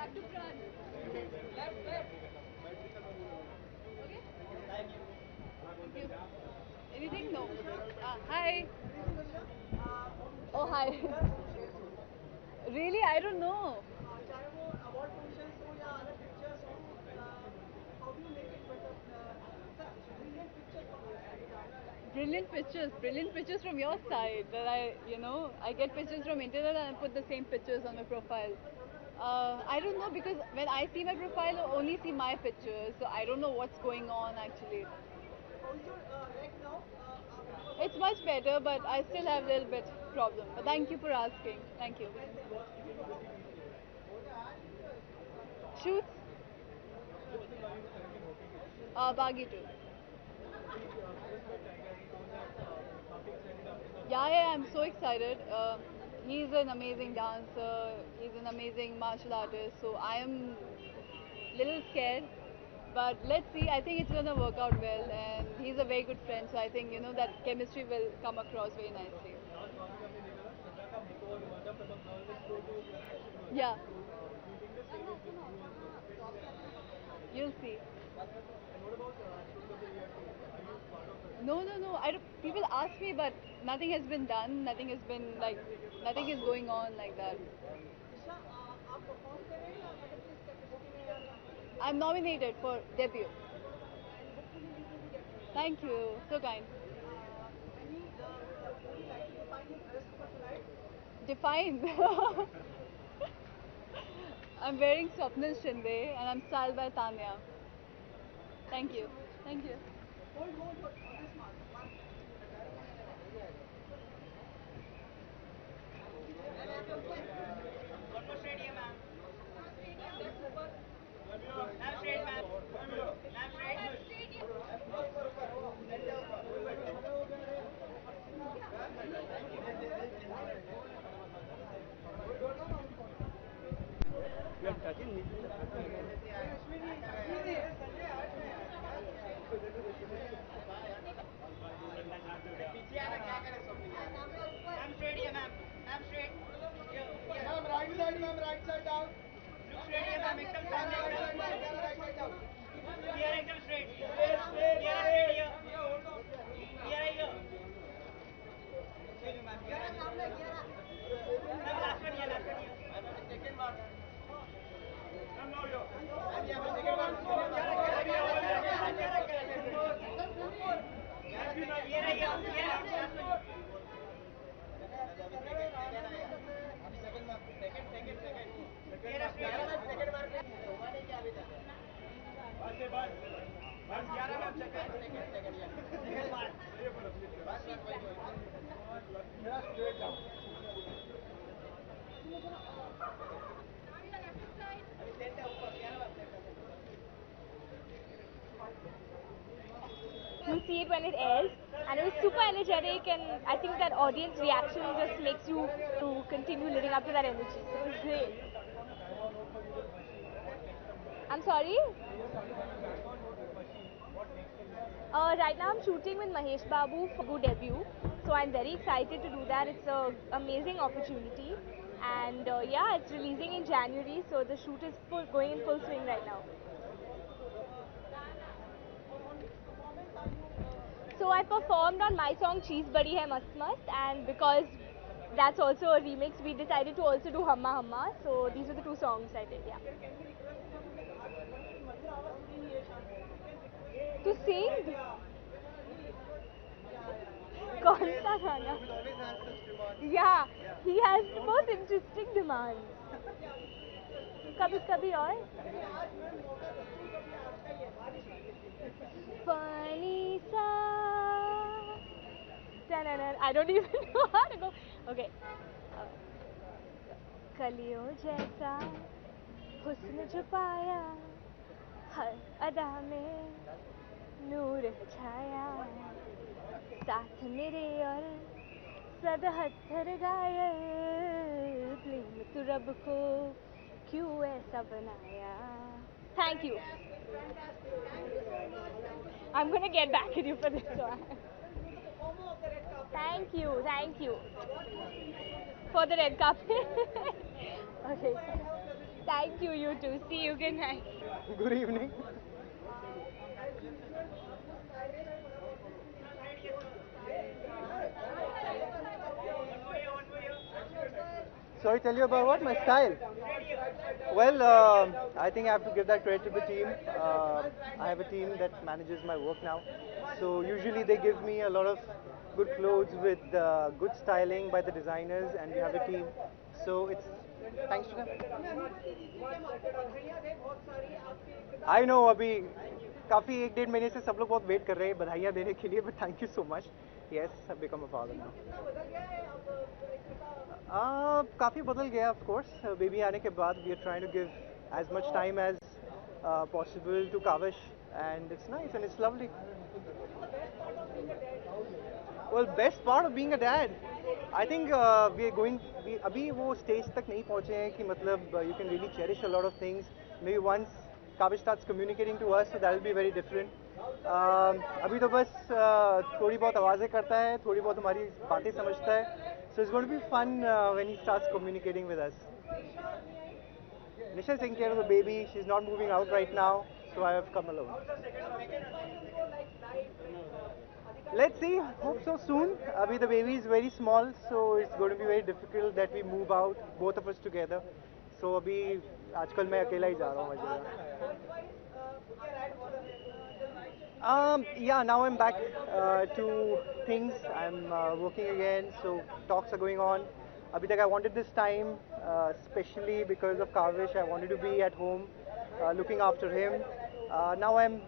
back to front. Left. Okay. Thank you. Anything? No. Hi. Oh, hi. Really? I don't know. Brilliant pictures from your side. That I get pictures from internet and I put the same pictures on my profile. I don't know because when I see my profile, I only see my pictures, so I don't know what's going on actually. It's much better, but I still have a little bit problem. But thank you for asking. Thank you. Shoots? Bagi too. Yeah, I'm so excited. He's an amazing dancer. He's an amazing martial artist. So I am little scared, but let's see. I think it's gonna work out well, and he's a very good friend. So I think that chemistry will come across very nicely. Yeah. You'll see. No. People ask me, but nothing has been done. Nothing is going on like that. I'm nominated for debut. Thank you. So kind. Define. I'm wearing Swapnil Shinde and I'm styled by Tanya. Thank you. Thank you. You'll see it when it airs, and it was super energetic, and I think that audience reaction just makes you to continue living up to that energy. It was great. I'm sorry? Right now I'm shooting with Mahesh Babu for Good debut, so I'm very excited to do that. It's an amazing opportunity, and yeah, it's releasing in January, so the shoot is going in full swing right now. So I performed on my song Cheese Badi Hai Mast Mast, and because that's also a remix, we decided to also do Hamma Hamma. So these were the two songs I did, yeah. To sing? कौन सा गाना? Yeah, he has the most interesting demands. कभी कभी और funny सा I don't even know how to go. Okay. कलियों जैसा हुस्न जो पाया हर अदा में नूर है छाया साथ मेरे और सदहद थर गायल प्रेम तू रब को क्यों ऐसा बनाया. Thank you. I'm gonna get back at you for this one. Thank you. For the red carpet. Okay. Thank you, you too. See you. Good night. Good evening. So I tell you about what? My style. Well, I think I have to give that credit to the team. I have a team that manages my work now. So usually they give me a lot of good clothes with good styling by the designers, and we have a team. So it's thanks to them. I know अभी काफ़ी 1-1.5 महीने से सब लोग बहुत wait कर रहे हैं बधाइयाँ देने के लिए, but thank you so much. Yes, I've become a father now. काफ़ी बदल गया of course. Baby आने के बाद we are trying to give as much time as possible to Kavish, and it's nice and it's lovely. Well, best part of being a dad, I think we are going. अभी वो stage तक नहीं पहुँचे हैं कि मतलब you can really cherish a lot of things. Maybe once Kavish starts communicating to us, so that will be very different. अभी तो बस थोड़ी बहुत आवाज़ें करता है, थोड़ी बहुत हमारी बातें समझता है. So it's going to be fun when he starts communicating with us. Nisha is taking care of the baby. She's not moving out right now, so I have come alone. Let's see. Hope so soon. Abhi the baby is very small, so it's going to be very difficult that we move out, both of us together. So abhi आजकल मैं अकेला ही जा रहा हूँ हर जगह. Yeah, now I'm back to things. I'm working again, so talks are going on. Abhi tak I wanted this time, especially because of Kavish. I wanted to be at home, looking after him. Now I'm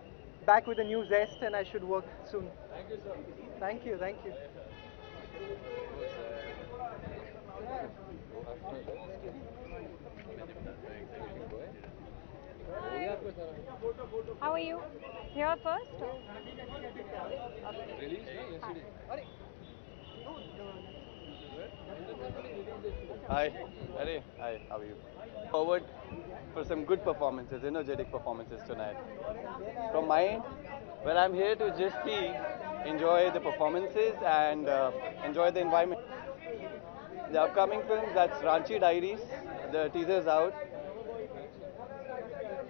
back with a new zest, and I should work soon. Thank you, sir. Thank you, thank you. How are you? Here first? Hi, Harry. Hi, how are you? Forward for some good performances, energetic performances tonight. From my end, well, I'm here to just enjoy the performances and enjoy the environment. The upcoming film, that's Ranchi Diaries. The teaser's out.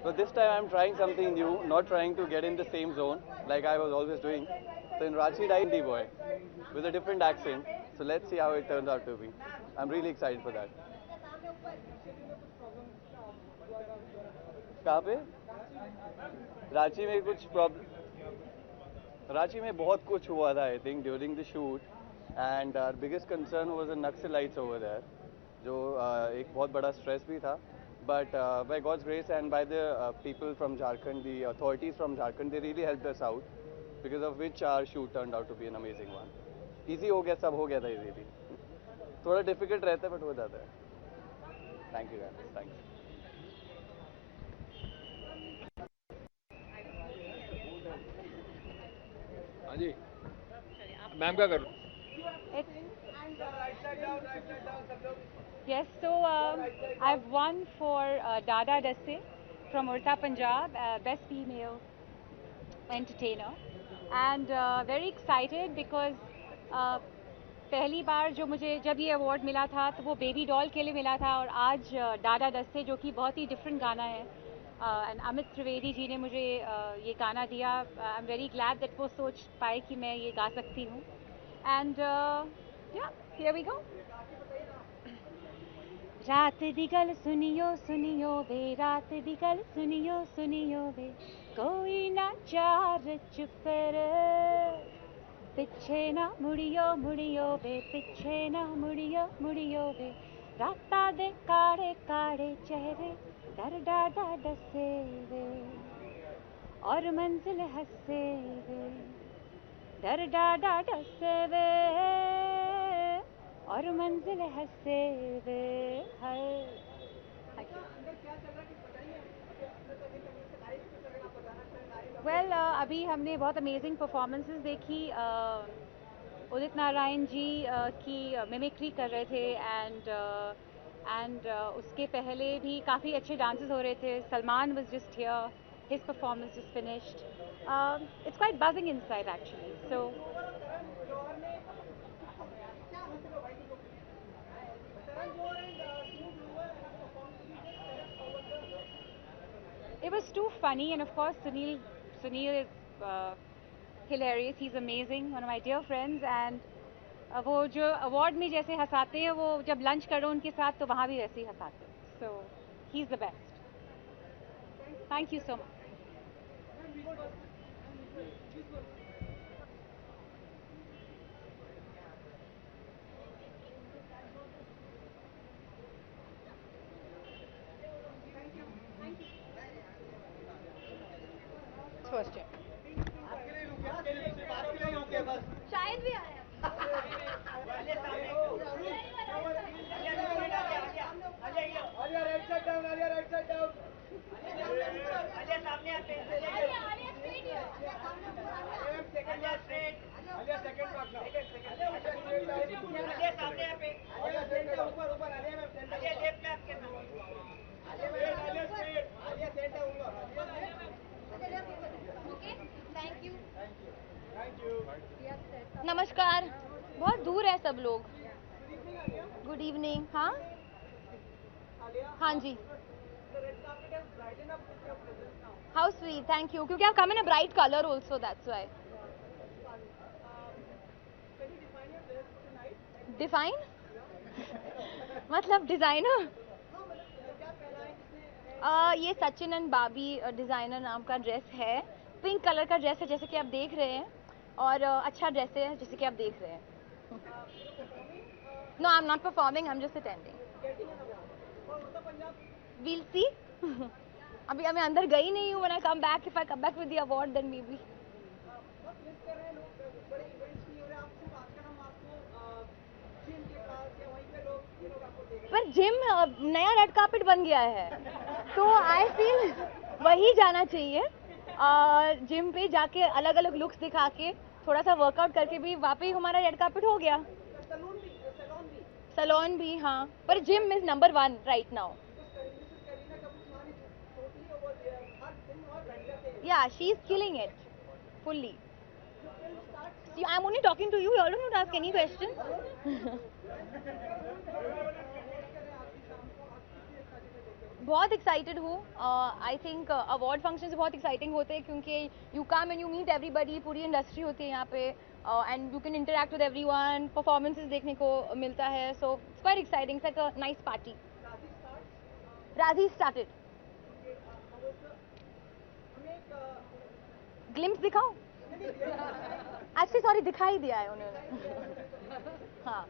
But this time I'm trying something new, not trying to get in the same zone like I was always doing. So in Ranchi Diaries, boy, with a different accent. So let's see how it turns out to be. I'm really excited for that. कहाँ पे? रांची में कुछ problem Ranchi में बहुत कुछ हुआ था I think during the shoot, and our biggest concern was the Naxalites over there, जो एक बहुत बड़ा stress भी था. But by God's grace and by the people from Jharkhand, the authorities from Jharkhand, they really helped us out, because of which our shoot turned out to be an amazing one. Easy हो गया, सब हो गया था easily. थोड़ा difficult रहता है but हो जाता है. Thank you guys. Thanks. हाँ जी मैम क्या कर रहे हो? Yes, so I've won for Dada Dasse from Urta Punjab, Best Female Entertainer, and very excited because पहली बार जो मुझे जब ये अवार्ड मिला था तो वो बेबी डॉल के लिए मिला था, और आज डाडा दस्ते जो कि बहुत ही डिफरेंट गाना है, एंड अमित त्रिवेदी जी ने मुझे ये गाना दिया. I am very glad that वो सोच पाए कि मैं ये गा सकती हूँ. एंड या हियर वी गो. रात दी गल सुनियो सुनियो वे, रात दी गल सुनियो सुनियो वे, कोई ना चार चुपर पिछे ना मुड़ियो मुड़ियो वे पिछे ना मुड़ियो मुड़ियो वे राता दे काड़े काड़े चेहरे डर डाडा डसे वे और मंजिल हंसे वे डर डाडा डसे वे और मंजिल हंसे वे हर वेल अभी हमने बहुत अमेजिंग परफॉर्मेंसेस देखी उदित नारायण जी की मिमिक्री कर रहे थे एंड उसके पहले भी काफ़ी अच्छे डांसेस हो रहे थे Salman was just here his performance is finished it's quite buzzing inside actually so it was too funny and of course Sunil is hilarious, he's amazing, one of my dear friends and वो जो award में जैसे हंसाते हैं वो जब lunch करो उनके साथ तो वहाँ भी वैसे ही हंसाते हैं so he's the best thank you so much first है शायद भी आया नमस्कार बहुत दूर है सब लोग गुड इवनिंग हाँ हाँ जी हाउ स्वीट थैंक यू क्योंकि आप come in a bright colour also that's why define मतलब डिजाइनर ये सचिन एंड बाबी डिजाइनर नाम का ड्रेस है पिंक कलर का ड्रेस है जैसे कि आप देख रहे हैं और अच्छा ड्रेस है जैसे कि आप देख रहे हैं no I am not performing I am just attending we'll see अभी मैं अंदर गई नहीं हूँ when I come back if I come back with the award then maybe पर जिम नया रेड कार्पेट बन गया है तो आई फील वही जाना चाहिए जिम पे जाके अलग अलग लुक्स दिखा के थोड़ा सा वर्कआउट करके भी वापस हमारा रेड कार्पेट हो गया सलोन भी हाँ पर जिम इज नंबर 1 राइट नाउ या she is killing it fully I am only talking to you all don't ask any question बहुत एक्साइटेड हूँ आई थिंक अवार्ड फंक्शन से बहुत एक्साइटिंग होते हैं क्योंकि you come and you meet everybody पूरी industry होती है यहाँ पे and you can interact with everyone performances देखने को मिलता है so it's quite exciting it's like a nice party राजी स्टार्टेड ग्लिम्स दिखाओ एक्चुअली सॉरी दिखाई दिया है उन्होंने हाँ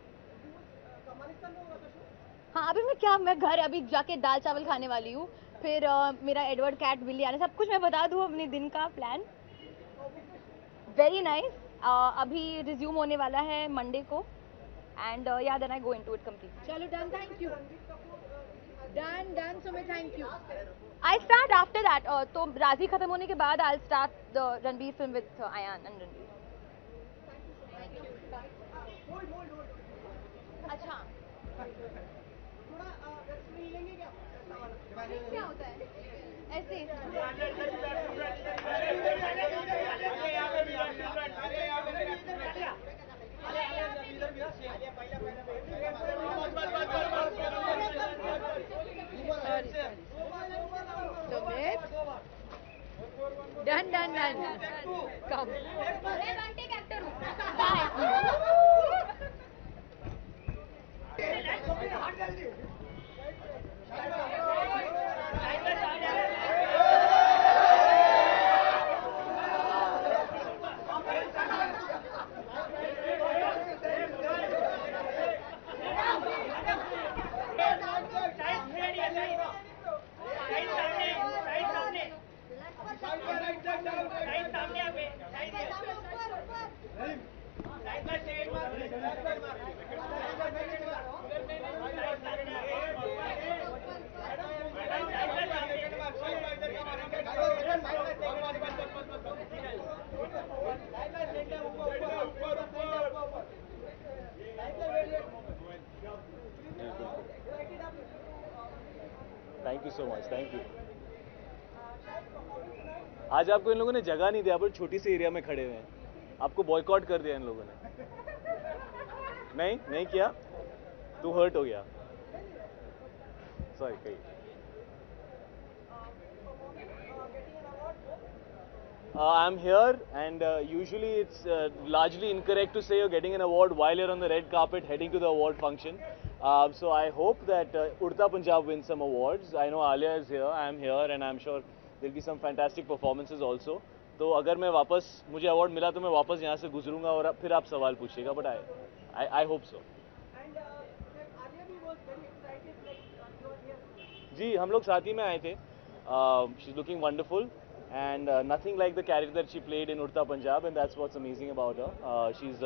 हाँ अभी मैं घर अभी जाके दाल चावल खाने वाली हूँ फिर मेरा एडवर्ड कैट बिल्ली आने सब कुछ मैं बता दूँ अपने दिन का प्लान वेरी नाइस अभी रिज्यूम होने वाला है मंडे को एंड या then I go into it complete चलो done thank you done Sumit thank you I start after that तो राजी खत्म होने के बाद I start the Ranbir film with Ayan and Ranbir अच्छा क्या होता है ऐसे डन कम मैं वन टेक एक्टर हूँ so much. Thank you. आज आपको इन लोगों ने जगह नहीं दिया, आप छोटी सी एरिया में खड़े हुए हैं. आपको बॉयकॉट कर दिया इन लोगों ने. नहीं किया. तू हर्ट हो गया. Sorry. I'm here, and usually it's largely incorrect to say you're getting an award while you're on the red carpet heading to the award function. So I hope that Udta Punjab wins some awards. I know Alia is here, I'm here, and I'm sure there'll be some fantastic performances also. तो अगर मैं वापस मुझे award मिला तो मैं वापस यहाँ से गुजरूंगा और फिर आप सवाल पूछिएगा, but I hope so. जी, हम लोग साथ ही में आए थे. She's looking wonderful. And nothing like the character that she played in Udta Punjab, and that's what's amazing about her. She's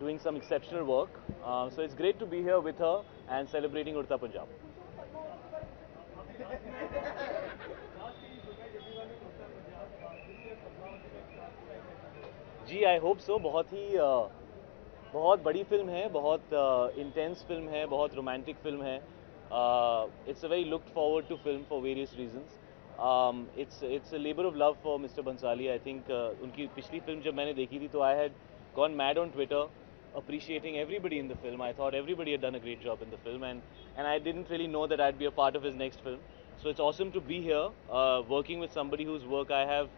doing some exceptional work, so it's great to be here with her and celebrating Udta Punjab. Ji, I hope so. बहुत बड़ी film है, बहुत intense film है, बहुत romantic film है. It's a very looked forward to film for various reasons. It's a labor of love for Mr. Bhansali. I think उनकी पिछली film जब मैंने देखी थी तो I had gone mad on Twitter appreciating everybody in the film. I thought everybody had done a great job in the film, and I didn't really know that I'd be a part of his next film. So it's awesome to be here working with somebody whose work I have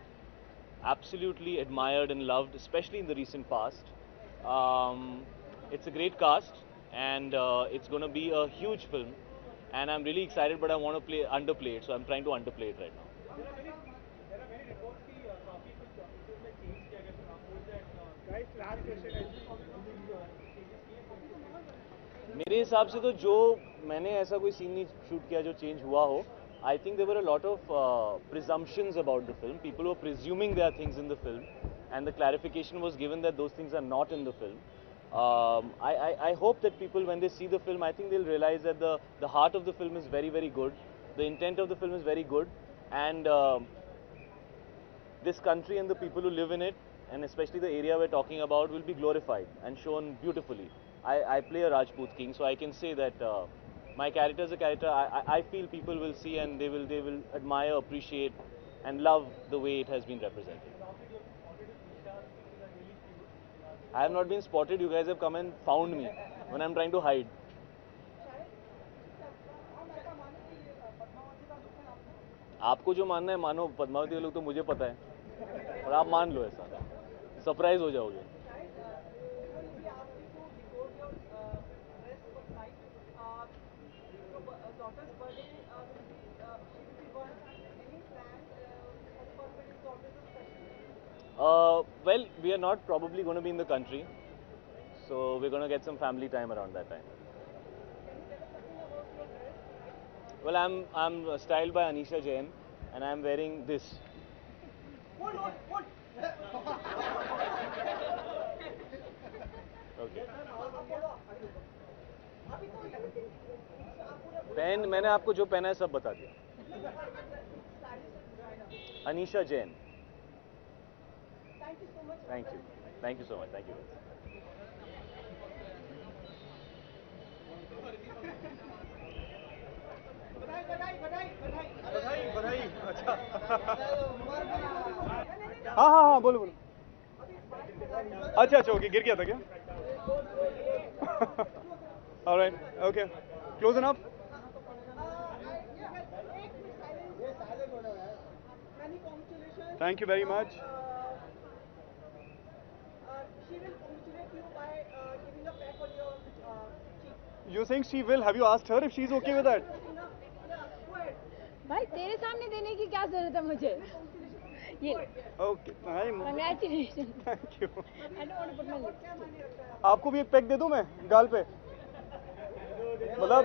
absolutely admired and loved, especially in the recent past. It's a great cast, and it's going to be a huge film. And I'm really excited, but I want to underplay it, so I'm trying to underplay it right now. मेरे हिसाब से तो जो मैंने ऐसा कोई scene नहीं shoot किया जो चेंज हुआ हो. I think there were a lot of presumptions about the film. People were presuming there are things in the film, and the clarification was given that those things are not in the film. I hope that people, when they see the film, I think they'll realize that the heart of the film is very, very good. The intent of the film is very good, and this country and the people who live in it, and especially the area we're talking about, will be glorified and shown beautifully. I play a Rajput king, so I can say that my character is a character I feel people will see, and they will admire, appreciate, and love the way it has been represented. I have not been spotted. You guys have come and found me when I'm trying to hide. आपको जो मानना है मानो. पद्मावती के लोग तो मुझे पता है, और आप मान लो ऐसा. सरप्राइज हो जाओगे. Well, we are not probably going to be in the country, so we're going to get some family time around that time. Well, I'm styled by Anisha Jain, and I'm wearing this. Okay. पहन मैंने आपको जो पहना है सब बता दिया. Anisha Jain. Thank you. Thank you so much. Thank you. बधाई. अच्छा. हाँ बोलो. अच्छा ओके. गिर गया था क्या? All right. Okay. Close enough. Thank you very much. She will congratulate you by giving a peck on your cheek. You're saying she will? Have you asked her if she's okay with that? भाई तेरे सामने देने की क्या जरूरत है मुझे? ये Okay. Congratulations. Thank you. I don't want to put my lips. आपको भी एक पैक दे दूं मैं गाल पे? मतलब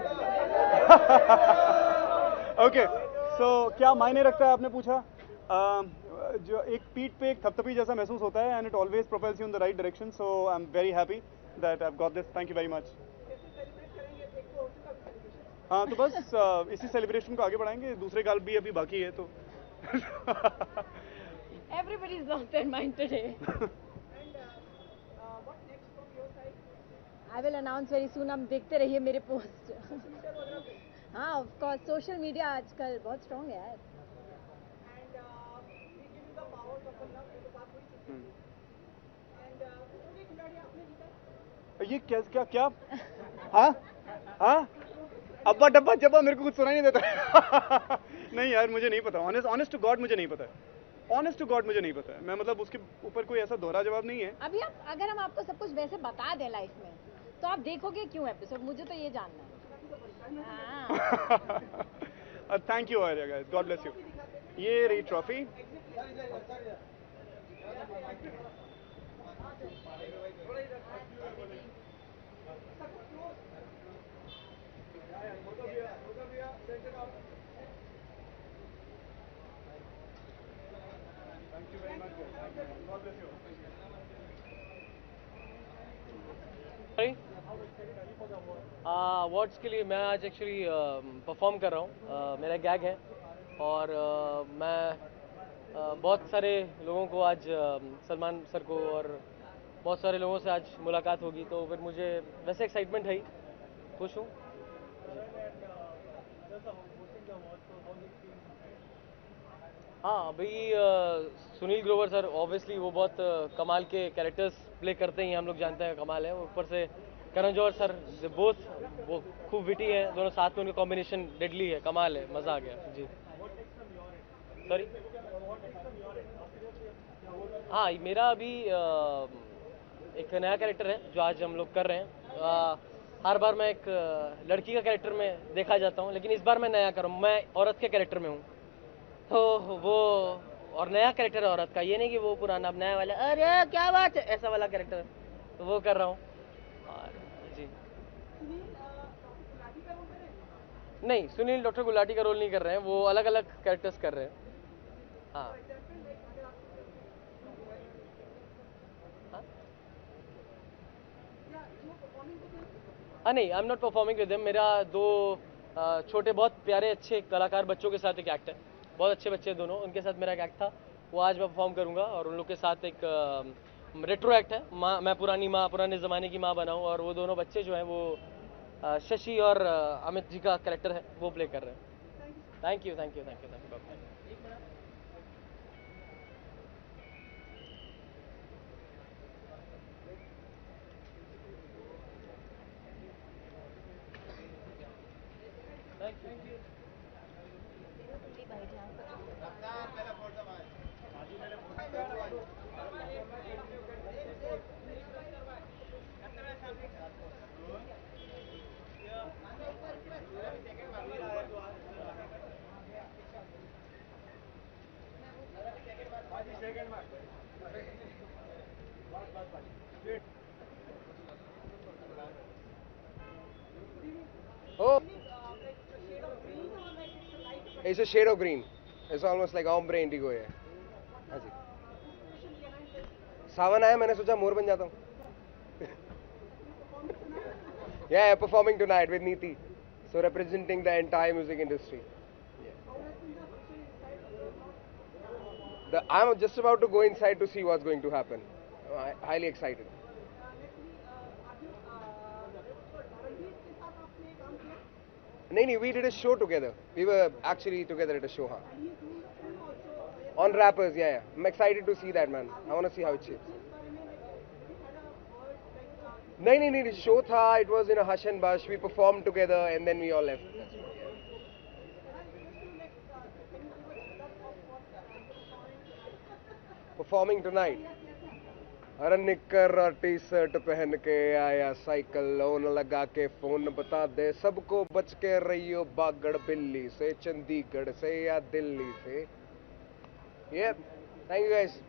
ओके. सो क्या मायने रखता है आपने पूछा. जो एक पीठ पे एक थपथपी जैसा महसूस होता है, and it always propels you in the right direction. So I am very happy that I have got this. Thank you very much. हाँ तो बस इसी सेलिब्रेशन को आगे बढ़ाएंगे. दूसरे गाल भी अभी बाकी है तो. Everybody is lost their mind today. I will announce very soon. आप देखते रहिए मेरे पोस्ट. हाँ ऑफ कोर्स सोशल मीडिया आजकल बहुत स्ट्रॉन्ग है यार. ये क्या क्या क्या हाँ हाँ अब्बा डब्बा जब्बा मेरे को कुछ सुनाई नहीं देता नहीं यार मुझे नहीं पता ऑनेस्ट टू गॉड मुझे नहीं पता है ऑनेस्ट टू गॉड मुझे नहीं पता है मैं मतलब उसके ऊपर कोई ऐसा दोहरा जवाब नहीं है. अभी आप अगर हम आपको सब कुछ वैसे बता दें लाइफ में तो आप देखोगे क्यों एपिसोड, मुझे तो ये जानना है. Thank you Arya guys, God bless you. ये रही ट्रॉफी. अवार्ड्स के लिए मैं आज एक्चुअली परफॉर्म कर रहा हूँ. मेरा गैग है और मैं बहुत सारे लोगों को आज सलमान सर को और बहुत सारे लोगों से आज मुलाकात होगी तो फिर मुझे वैसे एक्साइटमेंट है ही, खुश हूँ. हाँ अभी सुनील ग्रोवर सर ऑब्वियसली वो बहुत कमाल के कैरेक्टर्स प्ले करते हैं, हम लोग जानते हैं कमाल है. ऊपर से करण जौहर सर बोथ वो खूब विटी है, दोनों साथ में उनका कॉम्बिनेशन डेडली है, कमाल है, मज़ा आ गया जी. सॉरी हाँ मेरा अभी एक नया कैरेक्टर है जो आज हम लोग कर रहे हैं. हर बार मैं एक लड़की का कैरेक्टर में देखा जाता हूँ लेकिन इस बार मैं नया कर रहा हूँ, मैं औरत के कैरेक्टर में हूँ. तो वो और नया कैरेक्टर है औरत का, ये नहीं कि वो पुराना अब नया वाला अरे क्या बात है ऐसा वाला कैरेक्टर, तो वो कर रहा हूँ. और जी नहीं सुनील डॉक्टर गुलाटी का रोल नहीं कर रहे हैं, वो अलग अलग कैरेक्टर्स कर रहे हैं. हाँ हाँ नहीं आई am not performing with them. मेरा दो छोटे बहुत प्यारे अच्छे कलाकार बच्चों के साथ एक एक्ट है, बहुत अच्छे बच्चे दोनों, उनके साथ मेरा एक एक्ट था, वो आज मैं परफॉर्म करूँगा. और उन लोग के साथ एक रेट्रो एक्ट है, माँ मैं पुरानी माँ पुराने ज़माने की माँ बनाऊँ, और वो दोनों बच्चे जो हैं वो शशि और अमित जी का कैरेक्टर है वो प्ले कर रहे हैं. Thank you thank you thank you thank you. Oh, it's a shade of green. It's almost like ombre indigo है. हाँ जी. सावन आया मैंने सोचा मोर बन जाता हूँ. Yeah, performing tonight with Neeti. So representing the entire music industry. I'm just about to go inside to see what's going to happen. I'm highly excited. No, we did a show together. We were actually together at a show. On Rappers, yeah. I'm excited to see that, man. I want to see how it shapes. No, show tha. It was in a hush and bush. We performed together and then we all left. Performing tonight. अरे निकर और T shirt पहन के आया, cycle loan लगा के phone बता दे सबको, बच के रहियो बागड़ बिल्ली से, चंडीगढ़ से या दिल्ली से. Yeah, thank you guys.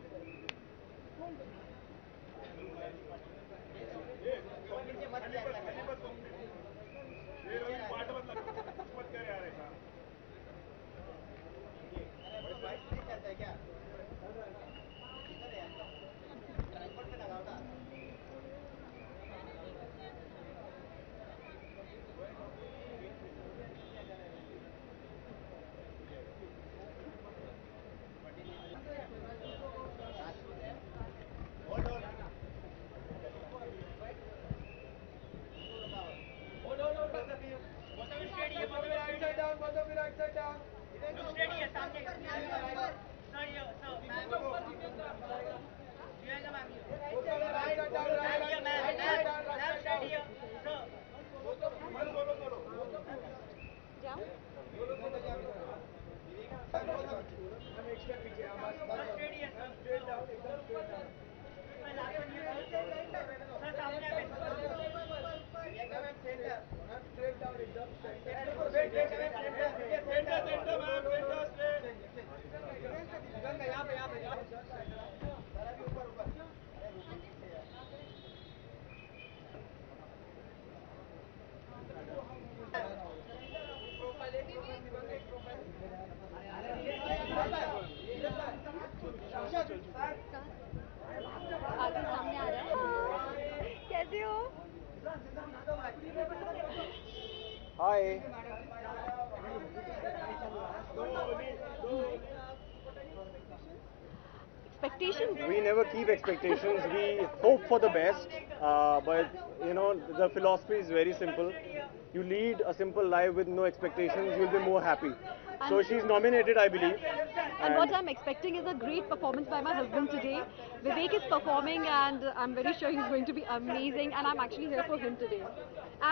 Expectations? We never keep expectations. We hope for the best, but you know the philosophy is very simple. You lead a simple life with no expectations, you'll be more happy. So And- she's nominated, I believe. And what I'm expecting is a great performance by my husband today. Vivek is performing and I'm very sure he's going to be amazing and I'm actually here for him today.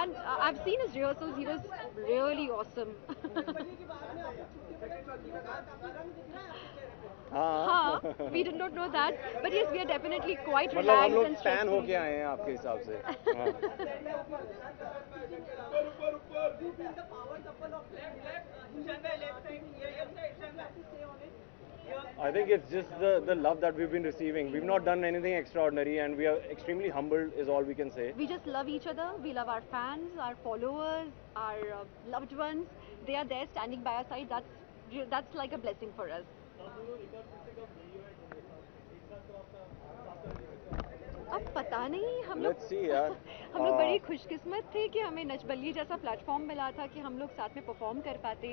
And I've seen his rehearsals, he was really awesome. हाँ, we did not know that, but yes, we are definitely quite मतलब हम relaxed लोग and fan stress-free. होके आए हैं आपके हिसाब से हाँ. I think it's just the love that we've been receiving. We've not done anything extraordinary and we are extremely humbled is all we can say. We just love each other. We love our fans, our followers, our loved ones. They are there standing by our side. That's like a blessing for us. अब पता नहीं हम लोग Let's see यार. हम लोग बड़ी खुशकिस्मत थे कि हमें नच बलिए जैसा प्लेटफॉर्म मिला था कि हम लोग साथ में परफॉर्म कर पाते.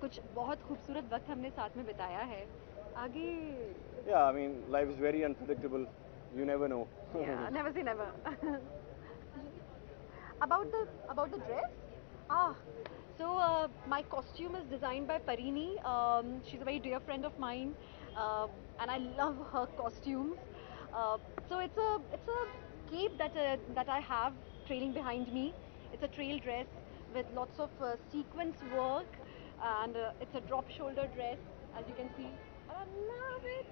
कुछ बहुत खूबसूरत वक्त हमने साथ में बिताया है. आगे Yeah, I mean life is very unpredictable. You never know. yeah, never say never. About the dress? So my costume is designed by Parini. She's a very dear friend of mine, and I love her costumes. So it's a cape that I have trailing behind me. It's a trail dress with lots of sequence work, and it's a drop shoulder dress, as you can see. And I love it.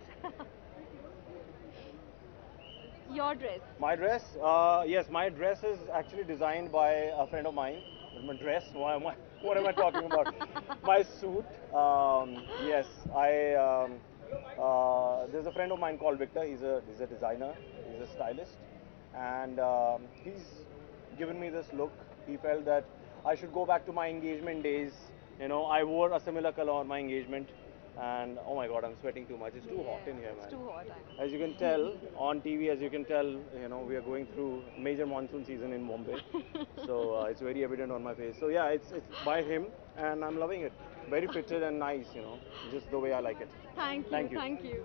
Your dress. My dress? Yes, my dress is actually designed by a friend of mine. My dress? What am I talking about? My suit. Yes, there's a friend of mine called Victor. He's a designer. He's a stylist, and he's given me this look. He felt that I should go back to my engagement days. You know, I wore a similar color on my engagement. And oh my god, I'm sweating too much. It's too hot in here, man. It's too hot. As you can tell on TV, as you can tell, you know, we are going through major monsoon season in Mumbai. So it's very evident on my face. So yeah, it's by him, and I'm loving it. Very fitted and nice, you know, just the way I like it. Thank you. Thank you. Thank you.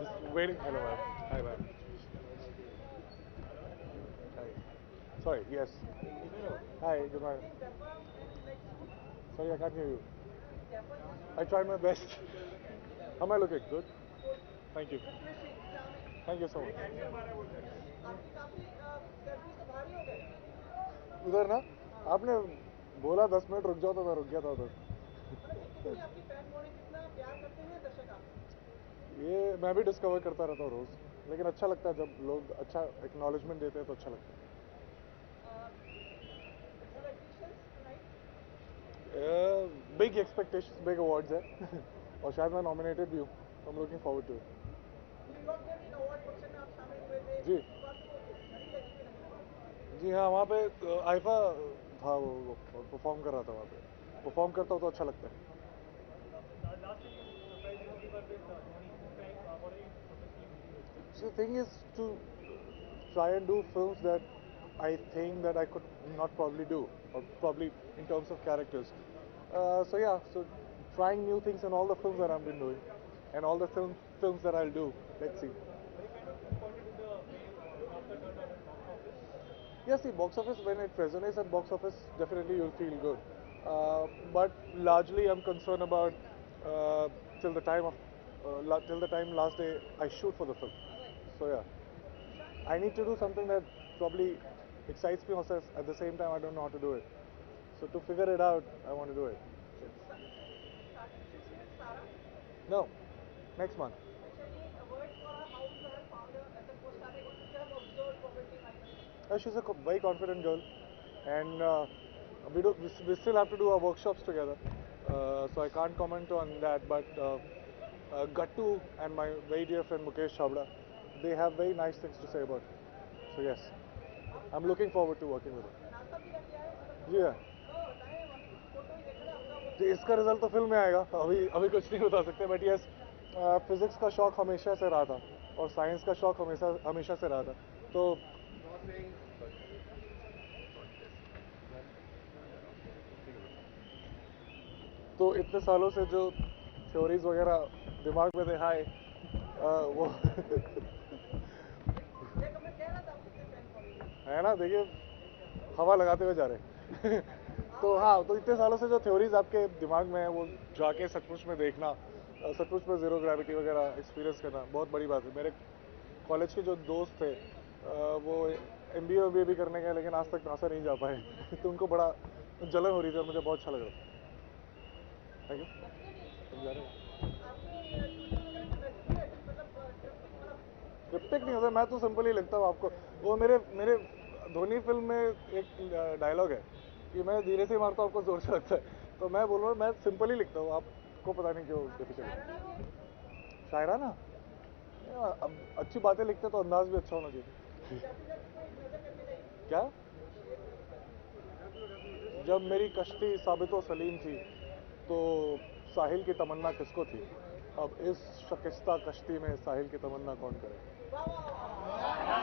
Just waiting. Hello, ma'am. Hi, ma'am. Hi. Sorry. Yes. Hi. Good morning. Sorry, I can't hear you. I tried my best. How am I looking? Good. Thank you. Thank you so much. उधर ना आपने बोला 10 minute रुक जाओ तो मैं रुक गया था उधर. ये मैं भी डिस्कवर करता रहता हूँ रोज, लेकिन अच्छा लगता है जब लोग अच्छा एक्नॉलेजमेंट देते हैं तो अच्छा लगता है. बिग एक्सपेक्टेशंस, बिग अवार्ड्स है और शायद मैं नॉमिनेटेड भी हूँ. I am looking forward to it. जी जी हाँ, वहाँ पे आइफा था, वो परफॉर्म कर रहा था. वहाँ पे परफॉर्म करता हूँ तो अच्छा लगता है. So the thing is to try and do films that I think that I could not probably do, or probably in terms of characters. So yeah, so trying new things in all the films that I've been doing, and all the films that I'll do. Let's see. Yes, see, box office, when it resonates at box office, definitely you'll feel good. But largely, I'm concerned about till the time last day I shoot for the film. So yeah, I need to do something that probably excites me also. At the same time, I don't know how to do it. So to figure it out, I want to do it. No, next month. She's a very confident girl, and we still have to do our workshops together. So I can't comment on that, but Gattu and my very dear friend Mukesh Chabra, they have very nice things to say about it. So yes, I'm looking forward to working with them. जी हाँ, जी इसका result तो film में आएगा, अभी अभी कुछ नहीं बता सकते, बट यस फिजिक्स का शौक हमेशा से रहा था और साइंस का शौक हमेशा से रहा था, तो इतने सालों से जो थ्योरीज वगैरह दिमाग में थे हाय वो है ना, देखिए हवा लगाते हुए जा रहे हैं तो हाँ, तो इतने सालों से जो थ्योरीज आपके दिमाग में है वो जाके सचमुच में देखना, सचमुच में जीरो ग्रेविटी वगैरह एक्सपीरियंस करना बहुत बड़ी बात है। मेरे कॉलेज के जो दोस्त थे वो MBA भी करने गए लेकिन आज तक नासा नहीं जा पाए तो उनको बड़ा जलन हो रही थी और मुझे बहुत अच्छा लग रहा था। Thank you. तुम जा रहे हो? क्रिप्टिक नहीं होता, मैं तो सिंपल ही लिखता हूँ आपको। वो मेरे धोनी फिल्म में एक डायलॉग है कि मैं धीरे से मारता हूँ आपको जोर से लगता है, तो मैं बोल रहा हूँ मैं सिंपल ही लिखता हूँ, आपको पता नहीं क्यों डिफिकल्ट। शायराना अब अच्छी बातें लिखते तो अंदाज भी अच्छा होना चाहिए क्या? जब मेरी कश्ती साबितो सलीम थी तो साहिल की तमन्ना किसको थी, अब इस शकिस्ता कश्ती में साहिल की तमन्ना कौन करे।